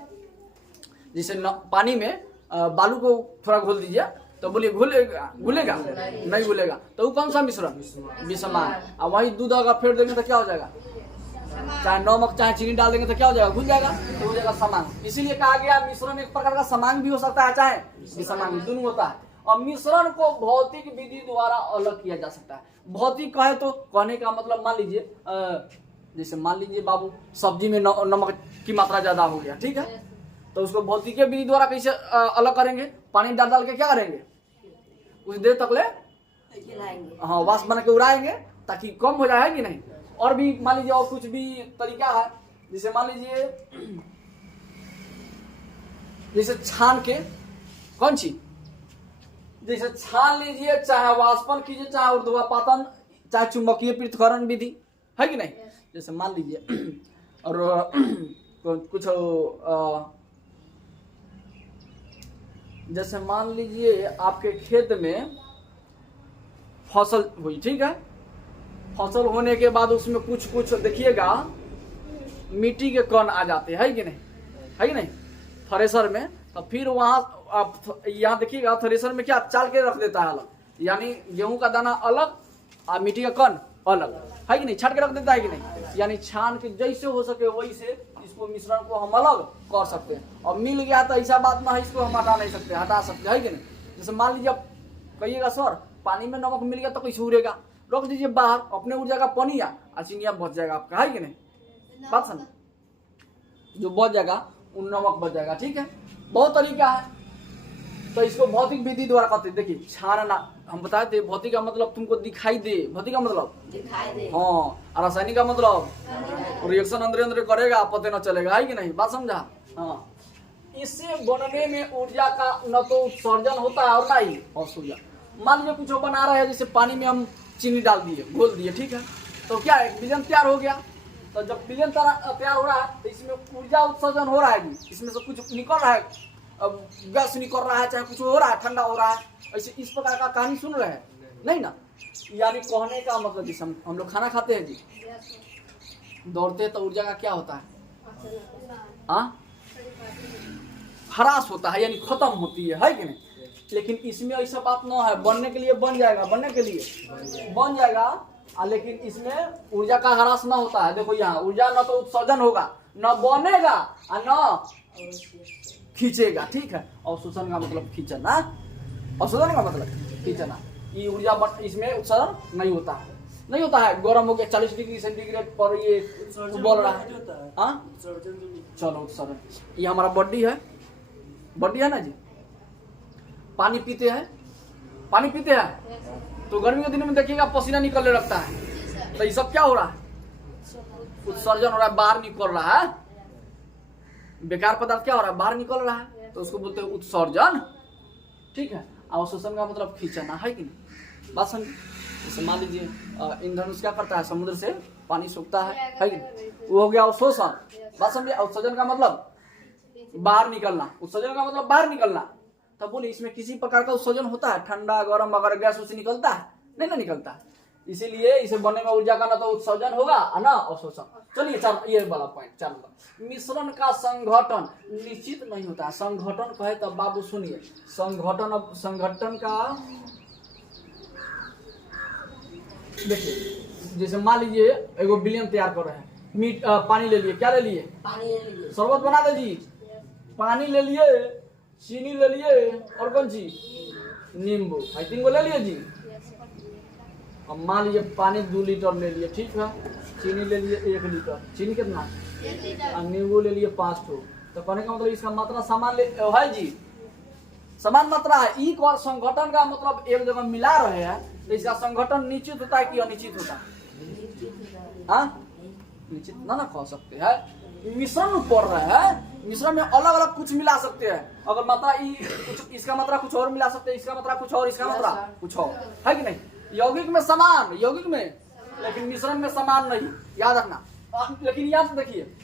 जैसे पानी में बालू को थोड़ा घोल दीजिए, तो बोलिए घुलेगा? घुलेगा नहीं घुलेगा, तो वो कौन सा मिश्रण? विसमांग। और वही दूध अगर फेंट देंगे तो क्या हो जाएगा? चाहे नमक चाहे चीनी डाल देंगे तो क्या हो जाएगा, घुल जाएगा, तो हो जाएगा समांग। इसीलिए कहा गया मिश्रण एक प्रकार का समांग भी हो सकता है, चाहे विषमांग, दोनों होता है। और मिश्रण को भौतिक विधि द्वारा अलग किया जा सकता है। भौतिक कहे तो कहने का मतलब मान लीजिए जैसे मान लीजिए बाबू सब्जी में नमक की मात्रा ज्यादा हो गया, ठीक है, तो उसको भौतिक विधि द्वारा कैसे अलग करेंगे, पानी डाल डाल के क्या करेंगे, कुछ देर तक ले हाँ वाष्प बना के उड़ाएंगे ताकि कम हो जाए, है कि नहीं। और भी मान लीजिए और कुछ भी तरीका है, जैसे मान लीजिए जैसे छान के कौन सी, जैसे छान लीजिए, चाहे वाष्पन कीजिए, चाहे ऊर्ध्वापातन, चाहे चुंबकीय पृथक्करण विधि, है कि नहीं। जैसे मान लीजिए और कुछ जैसे मान लीजिए आपके खेत में फसल हुई, ठीक है, फसल होने के बाद उसमें कुछ कुछ देखिएगा मिट्टी के कण आ जाते हैं, है कि नहीं, है कि नहीं, थ्रेसर में। तो फिर वहां आप यहाँ देखिएगा थ्रेसर में क्या चाल के रख देता है अलग, यानी गेहूं का दाना अलग और मिट्टी का कण अलग, है कि नहीं, छाट के रख देता है कि नहीं। यानी छान के जैसे हो सके वैसे इसको मिश्रण को हम अलग कर सकते हैं। और मिल गया तो ऐसा बात ना है इसको हम हटा नहीं सकते, हटा सकते, है कि नहीं। जैसे मान लीजिए कहिएगा सर पानी में नमक मिल गया तो कैसे उड़ेगा, रख दीजिए बाहर, अपने उड़ जाएगा पानी और चिनिया बच जाएगा आपका, है कि नहीं, बात समझ, जो बच जाएगा उन नमक बच जाएगा, ठीक है। बहुत तरीका है, तो इसको भौतिक विधि द्वारा करते। देखिए छानना हम बताए थे, भौतिक का मतलब तुमको दिखाई दे, भौतिक का मतलब दिखाई दे, हाँ, और रासायनिक का मतलब रिएक्शन अंदर अंदर करेगा, पता न चलेगा, है कि नहीं, बात समझा। हाँ, इससे बनने में ऊर्जा का न तो उत्सर्जन होता है और ना ही अवशोषण। मान लीजिए कुछ बना रहे हैं, जैसे पानी में हम चीनी डाल दिए, घोल दिए, ठीक है, तो क्या है विलयन तैयार हो गया। तो जब विलयन तैयार हो रहा है तो इसमें ऊर्जा उत्सर्जन हो रहा है, इसमें से कुछ निकल रहा है, अब गैस निकल रहा है, चाहे कुछ हो रहा है, ठंडा हो रहा है, ऐसे इस प्रकार का कहानी सुन रहे हैं, नहीं ना। यानी कहने का मतलब जैसे हम लोग खाना खाते हैं जी, दौड़ते हैं तो ऊर्जा का क्या होता है, हाँ, ह्रास होता है, यानी खत्म होती है कि नहीं। लेकिन इसमें ऐसा बात ना है, बनने के लिए बन जाएगा, बनने के लिए बन जाएगा, लेकिन इसमें ऊर्जा का ह्रास ना होता है। देखो यहाँ ऊर्जा न तो उत्सर्जन होगा, न बनेगा और न खींचेगा, ठीक है। अवशोषण का मतलब खींचना, अवशोषण का मतलब खींचना, ये ऊर्जा इसमें उत्सर्जन नहीं होता है, नहीं होता है। गर्म हो गया 40 डिग्री सेंटीग्रेड पर ये बोल रहा है, हाँ चलो उत्सर्जन। ये हमारा बॉडी है ना जी, पानी पीते हैं, पानी पीते हैं तो गर्मी के दिन में देखिएगा पसीना निकलने लगता है, तो ये सब क्या हो रहा है, उत्सर्जन हो रहा है, बाहर निकल रहा है, बेकार पदार्थ क्या हो रहा है, बाहर निकल रहा है, तो उसको बोलते हैं उत्सर्जन, ठीक है। अवशोषण का मतलब खींचना, है कि नहीं, बात समझ। जैसे मान लीजिए ईंधन क्या करता है, समुद्र से पानी सूखता है कि नहीं, वो हो गया अवशोषण, बात समझिए। अवशोषण का मतलब बाहर निकलना, उत्सर्जन का मतलब बाहर निकलना। तब बोले इसमें किसी प्रकार का उत्सर्जन होता है, ठंडा गर्म अगर गैस उससे निकलता है, नहीं ना निकलता है, इसीलिए इसे बनने में ऊर्जा का ना तो उत्सर्जन होगा ना अवशोषण। चलिए ये वाला पॉइंट 4 नंबर, मिश्रण का संघटन निश्चित नहीं होता है। संघटन कहे तब बाबू सुनिए, संघटन का देखिए, जैसे मान लीजिए एगो विलयन तैयार कर रहे हैं, पानी ले लिए, क्या ले लिए, पानी ले लीजिए, शरबत बना दे जी, पानी ले लिए, चीनी ले लिए और कौन सी, नींबू, आई थिंक वो ले लिए जी। अब मान लीजिए पानी 2 लीटर ले लिए, ठीक है, चीनी ले लिए 1 लीटर, चीनी कितना, 1 लीटर, और नींबू ले लिए 5 ठो। तो कहने का मतलब इसका मात्रा समान है जी, समान मात्रा है। एक और संगठन का मतलब एक जगह मिला रहे हैं तो इसका संगठन निश्चित होता है कि अनिश्चित होता है, हाँ निश्चित ना कह सकते हैं। मिश्रण पढ़ रहे हैं, मिश्रण में अलग अलग कुछ मिला सकते हैं, अगर मात्रा कुछ इसका मात्रा कुछ और मिला सकते हैं, इसका मात्रा कुछ और, इसका मात्रा कुछ और, है कि नहीं। यौगिक में समान, यौगिक में, लेकिन मिश्रण में समान नहीं, याद रखना। लेकिन याद देखिए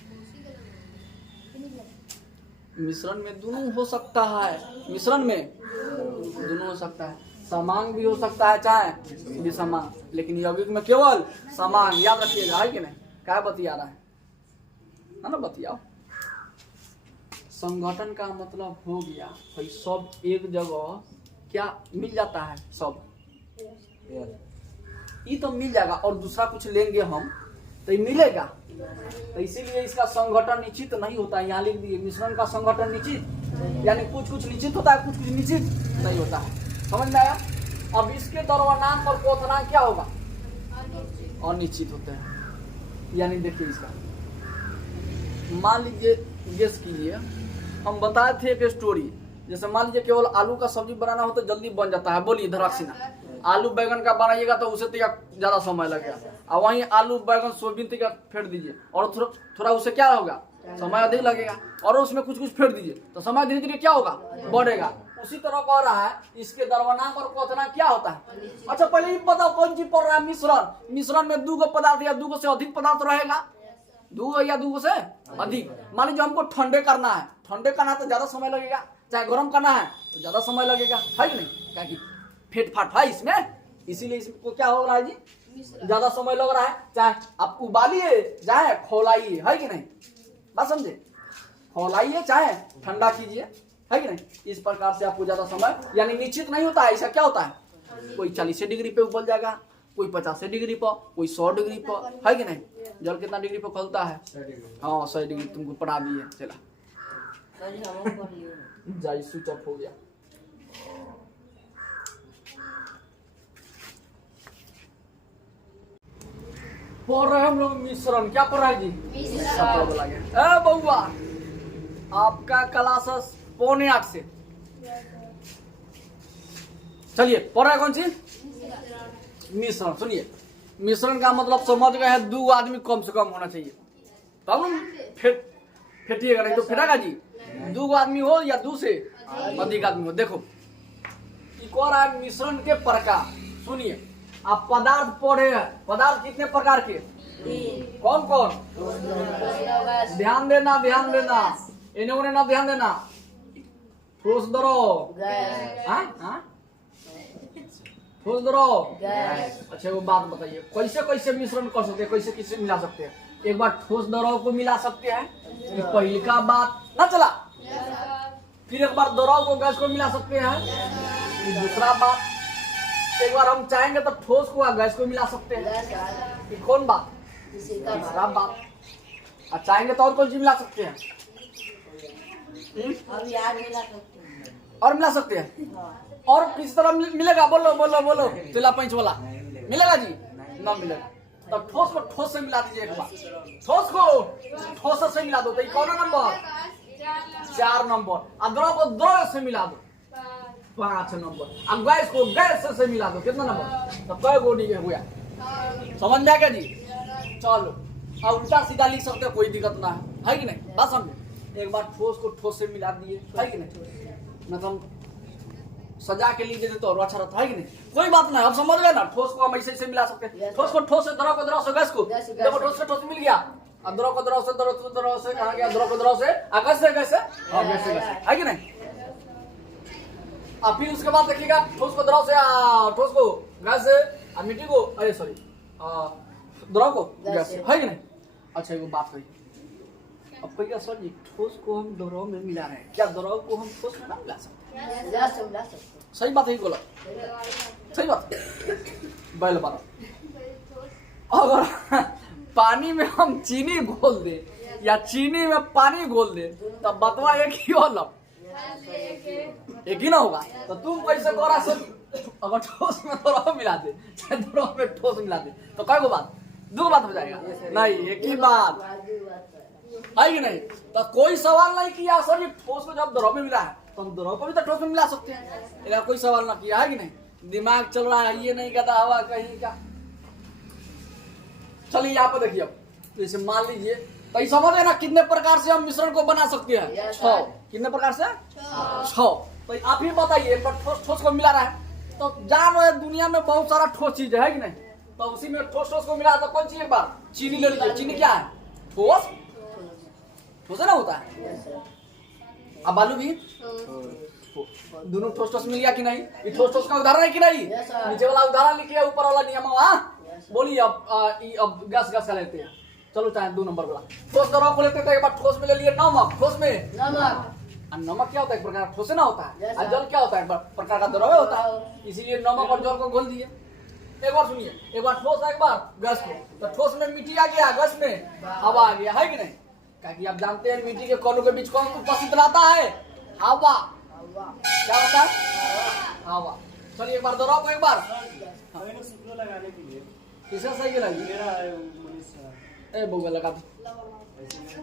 मिश्रण में दोनों हो सकता है, मिश्रण में दोनों हो सकता है, समान भी हो सकता है चाहे विसमान, लेकिन यौगिक में केवल समान, याद रखिएगा, है कि नहीं। क्या बतिया रहा है ना, बतियाओ। संगठन का मतलब हो गया भाई सब एक जगह क्या मिल जाता है, सब ये तो मिल जाएगा। और दूसरा कुछ लेंगे हम, तो ये मिलेगा। तो इसीलिए इसका संगठन निश्चित नहीं होता है। यहाँ लिख दिए मिश्रण का संगठन निश्चित, यानी कुछ कुछ निश्चित होता है, कुछ कुछ निश्चित नहीं होता है। समझ में आया? अब इसके द्रव्यमापक और क्वथनांक क्या होगा? अनिश्चित होते हैं। यानी देखिए इसका, मान लीजिए गेस कीजिए, हम बताए थे एक स्टोरी, जैसे मान लीजिए केवल आलू का सब्जी बनाना हो तो जल्दी बन जाता है। बोलिए धराक्षिणा, आलू बैगन का बनाइएगा तो उसे ज्यादा समय लगेगा, और वहीं आलू बैगन सोयाबीन फेंट दीजिए और थोड़ा उसे क्या होगा, समय अधिक लगेगा, और उसमें कुछ कुछ फेंट दीजिए तो समय धीरे धीरे क्या होगा, बढ़ेगा। उसी तरह कह रहा है इसके द्रव्यमापक और क्वथनांक क्या होता है। अच्छा पहले ये बताओ कौन चीज पढ़ रहा है? मिश्रण। मिश्रण में 2 पदार्थ या 2 से अधिक पदार्थ रहेगा, 2 या 2 से अधिक। मान लीजिए हमको ठंडे करना है, ठंडे करना है तो ज्यादा समय लगेगा, चाहे गर्म करना है तो ज्यादा समय लगेगा, है कि नहीं? क्या कि फेट फाट है इसमें, इसीलिए इसको क्या हो रहा है जी, ज्यादा समय लग रहा है। चाहे आप उबालिए चाहे खौलाइए, है कि नहीं? बात समझे? खौलाइए चाहे ठंडा कीजिए, है कि नहीं? इस प्रकार से आपको ज्यादा समय, यानी निश्चित नहीं होता है। ऐसा क्या होता है, कोई 40 डिग्री पे उबल जाएगा, कोई 50 डिग्री पर, कोई 100 डिग्री पर, है कि नहीं? जल कितना डिग्री पर खौलता है? हाँ 100 डिग्री तुमको पढ़ा दिए। चला जाइए, स्विच ऑफ हो गया। पढ़ रहे हम लोग मिश्रण। क्या पढ़ रहा है जी? ए बउआ, आपका क्लास 7:45 से। चलिए पढ़ रहे कौन सी? मिश्रण। सुनिए, मिश्रण का मतलब समझ गए हैं, 2 आदमी कम से कम होना चाहिए, तब ना फेटिएगा, नहीं तो फेटेगा जी। 2 आदमी हो या 2 से अधिक आदमी हो। देखो कह रहा है मिश्रण के प्रकार। सुनिए, आप पदार्थ पढ़े हैं, पदार्थ कितने प्रकार के? कौन कौन? ध्यान देना, ध्यान देना, इन्हें उन्हें ना ध्यान देना। ठोस द्रव, ठोस द्रव। अच्छा वो बात बताइए, कैसे कैसे मिश्रण कर सकते हैं, कैसे कैसे मिला सकते हैं? एक बार ठोस द्रव को मिला सकते हैं, ये पहली का बात ना चला। फिर एक बार द्रव को गैस को मिला सकते हैं, ये दूसरा बात। एक बार हम चाहेंगे तो ठोस को गैस को मिला सकते हैं, ये कौन बात? तीसरा बात। और चाहेंगे तो और कौन सी मिला सकते हैं? और मिला सकते हैं। और किस तरह मिलेगा? बोलो बोलो बोलो, तिला पंच वाला मिलेगा जी? ना मिलेगा। तो ठोस को ठोस से मिला दीजिए एक बार, ठोस को ठोस से मिला दो तो कौन नंबर? 4 नंबर। और द्रव को द्रव से मिला दो 5 नंबर। और गैस को गैस से मिला दो कितना नंबर? तो कई गोडी के हुआ। समझ में आ गया जी? चलो अब उल्टा सीधा लिख सकते हो, कोई दिक्कत ना है कि नहीं? बात समझे? एक बार ठोस को ठोस से मिला दिए, है कि नहीं? मतलब सजा के लिए देते तो और अच्छा रहता है कि नहीं? कोई बात नहीं, अब समझ गए ना? ठोस को हम ऐसे मिला सकते हैं। ठोस को ठोस से, द्रव को द्रव से, गैस को देखो ठोस से ठोस मिल गया। अब द्रव को द्रव से, द्रव से कहा गया, द्रव को द्रव से, गैस से गैस से, हाँ गैस से गैस, है कि नहीं? अब फिर उसके बाद देखिएगा ठोस को द्रव से, ठोस को गैस से, मिट्टी को, अरे सॉरी द्रव को गैस से, है कि नहीं? अच्छा वो बात कही। अब कहिएगा सर जी ठोस को हम द्रव में मिला रहे हैं, क्या द्रव को हम ठोस में ना मिला सकते? सही बात है, बोला सही बात। बैल बात, अगर पानी में हम चीनी घोल दे या चीनी में पानी घोल दे तब बतवा एक ही होला, एक ही ना होगा। तो तुम कैसे करा सर? अगर ठोस में द्रव मिला दे चाहे द्रव में ठोस मिला दे तो कई गो बात? 2 बात हो जाएगा? नहीं, एक ही बात है कि नहीं? तो कोई सवाल नहीं किया सर ये ठोस को जब द्रव में मिला है तो हम द्रव को भी तो ठोस में मिला सकते हैं। इधर कोई सवाल ना किया, है कि नहीं? दिमाग चल रहा है, ये नहीं कहता हवा कहीं का। चलिए यहाँ पर देखिए, अब जैसे मान लीजिए तो ये समझ गए ना कितने प्रकार से हम मिश्रण को बना सकते हैं? 6। कितने प्रकार से? 6। तो आप ही बताइए, एक बार ठोस ठोस को मिला रहा है तो जान रहे दुनिया में बहुत सारा ठोस चीज है कि नहीं? तो उसी में ठोस ठोस को मिला तो कौन सी? एक बार चीनी ले लीजिए। चीनी क्या है? ठोस, ठोस ना होता है। अब आलू भी दोनों ठोस ठोस मिल गया कि नहीं? ये ठोस ठोस का उदाहरण है कि नहीं? नीचे वाला उदाहरण लिखिए, ऊपर वाला नियम। बोलिए अब गैस गैस का लेते हैं। चलो चाहे 2 नंबर वाला ठोस द्रव को लेते थे। एक बार ठोस में ले लिए नमक, ठोस में नमक क्या होता है? एक प्रकार ठोस ना होता है। और जल क्या होता है? एक प्रकार का द्रव होता है। इसीलिए नमक और जल को घोल दिए। एक बार सुनिए, एक बार ठोस है, एक बार गैस को, तो ठोस में मिट्टी आ गया, गैस में हवा आ गया, है कि नहीं? क्योंकि आप जानते हैं मिट्टी के कणों के बीच कौन उपस्थित रहता है? हवा। क्या होता है? हवा। चलिए एक बार दोहराओ, एक बार मैंने शुक्र लगाने के लिए किसका सही लगी? मेरा है मनीष सर। ए बउआ लगा दो।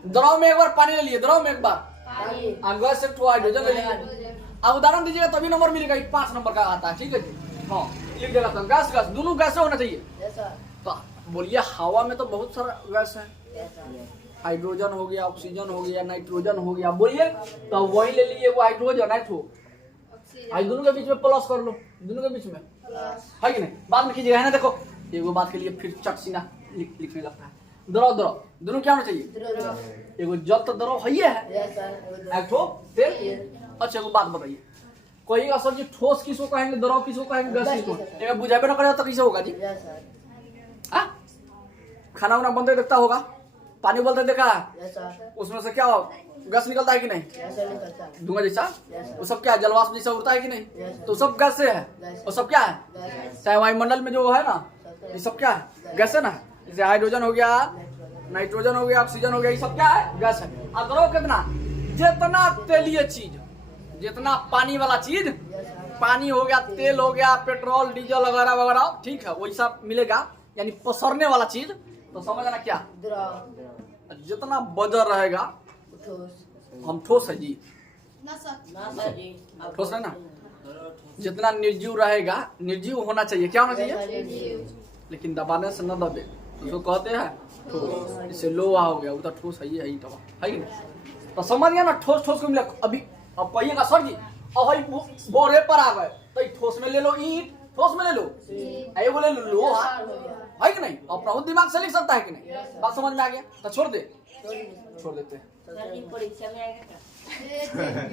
द्रव में एक बार पानी ले लिए, द्रव में एक बार गैस से हाइड्रोजन ले लिए। अब उदाहरण दीजिएगा तभी नंबर मिलेगा। 5 नंबर का आता है, ठीक है जी। हाँ लिख देगा तो गैस गैस दोनों गैस होना चाहिए। तो बोलिए हवा में तो बहुत सारा गैस है, हाइड्रोजन हो गया, ऑक्सीजन हो गया, नाइट्रोजन हो गया, बोलिए। तो वही ले लीजिए वो हाइड्रोजन नाइट्रो, आज दोनों के बीच में प्लस कर लो, दोनों के बीच में है कि नहीं? बाद में कीजिएगा, है ना? देखो एगो बात के लिए फिर चट सीना लिखने लगता है। द्रव द्रव दोनों क्या होना चाहिए? एगो जल तो द्रव है, एक ठो तेल। अच्छा एगो बात बताइए, कोई सर जी ठोस किसको कहेंगे, द्रव किसको कहेंगे, गैस किसको? एक बुझावे ना करेगा तो कैसे होगा जी? हाँ खाना वाना बनते देखता होगा, पानी उबलते देखा है, उसमें से क्या गैस निकलता है कि नहीं? धुआं जैसा, वो सब क्या है? जलवाष्प जैसा उड़ता है कि नहीं? तो सब गैस से है, वो सब क्या है? चाहे वायुमंडल में जो है ना, ये सब क्या है? गैस है ना। जैसे हाइड्रोजन हो गया, नाइट्रोजन हो गया, ऑक्सीजन हो गया, ये सब क्या है? गैस है। अब द्रव कितना? जितना तेलीय चीज, जितना पानी वाला चीज, पानी हो गया, तेल हो गया, पेट्रोल डीजल वगैरह वगैरह, ठीक है, वही सब मिलेगा, यानी पसरने वाला चीज। तो समझना क्या, जितना वजन रहेगा, हम ठोस है जी, ठोस है ना। जितना निर्जीव रहेगा, निर्जीव होना चाहिए, क्या होना चाहिए? लेकिन दबाने से न दबे, उसको कहते हैं ठोस। जैसे लोहा हो गया, वो तो ठोस है ही दबा, है कि नहीं? तो समझ गया ना, ठोस ठोस को मिला। अभी अब कहिएगा सर जी बोरे पर आ गए तो ठोस में ले लो ईंट, ठोस में ले लो बोले लोहा, है कि नहीं? और बहुत दिमाग से लिख सकता है कि नहीं? बात समझ में आ गया तो छोड़ देते हैं। परीक्षा में आएगा क्या?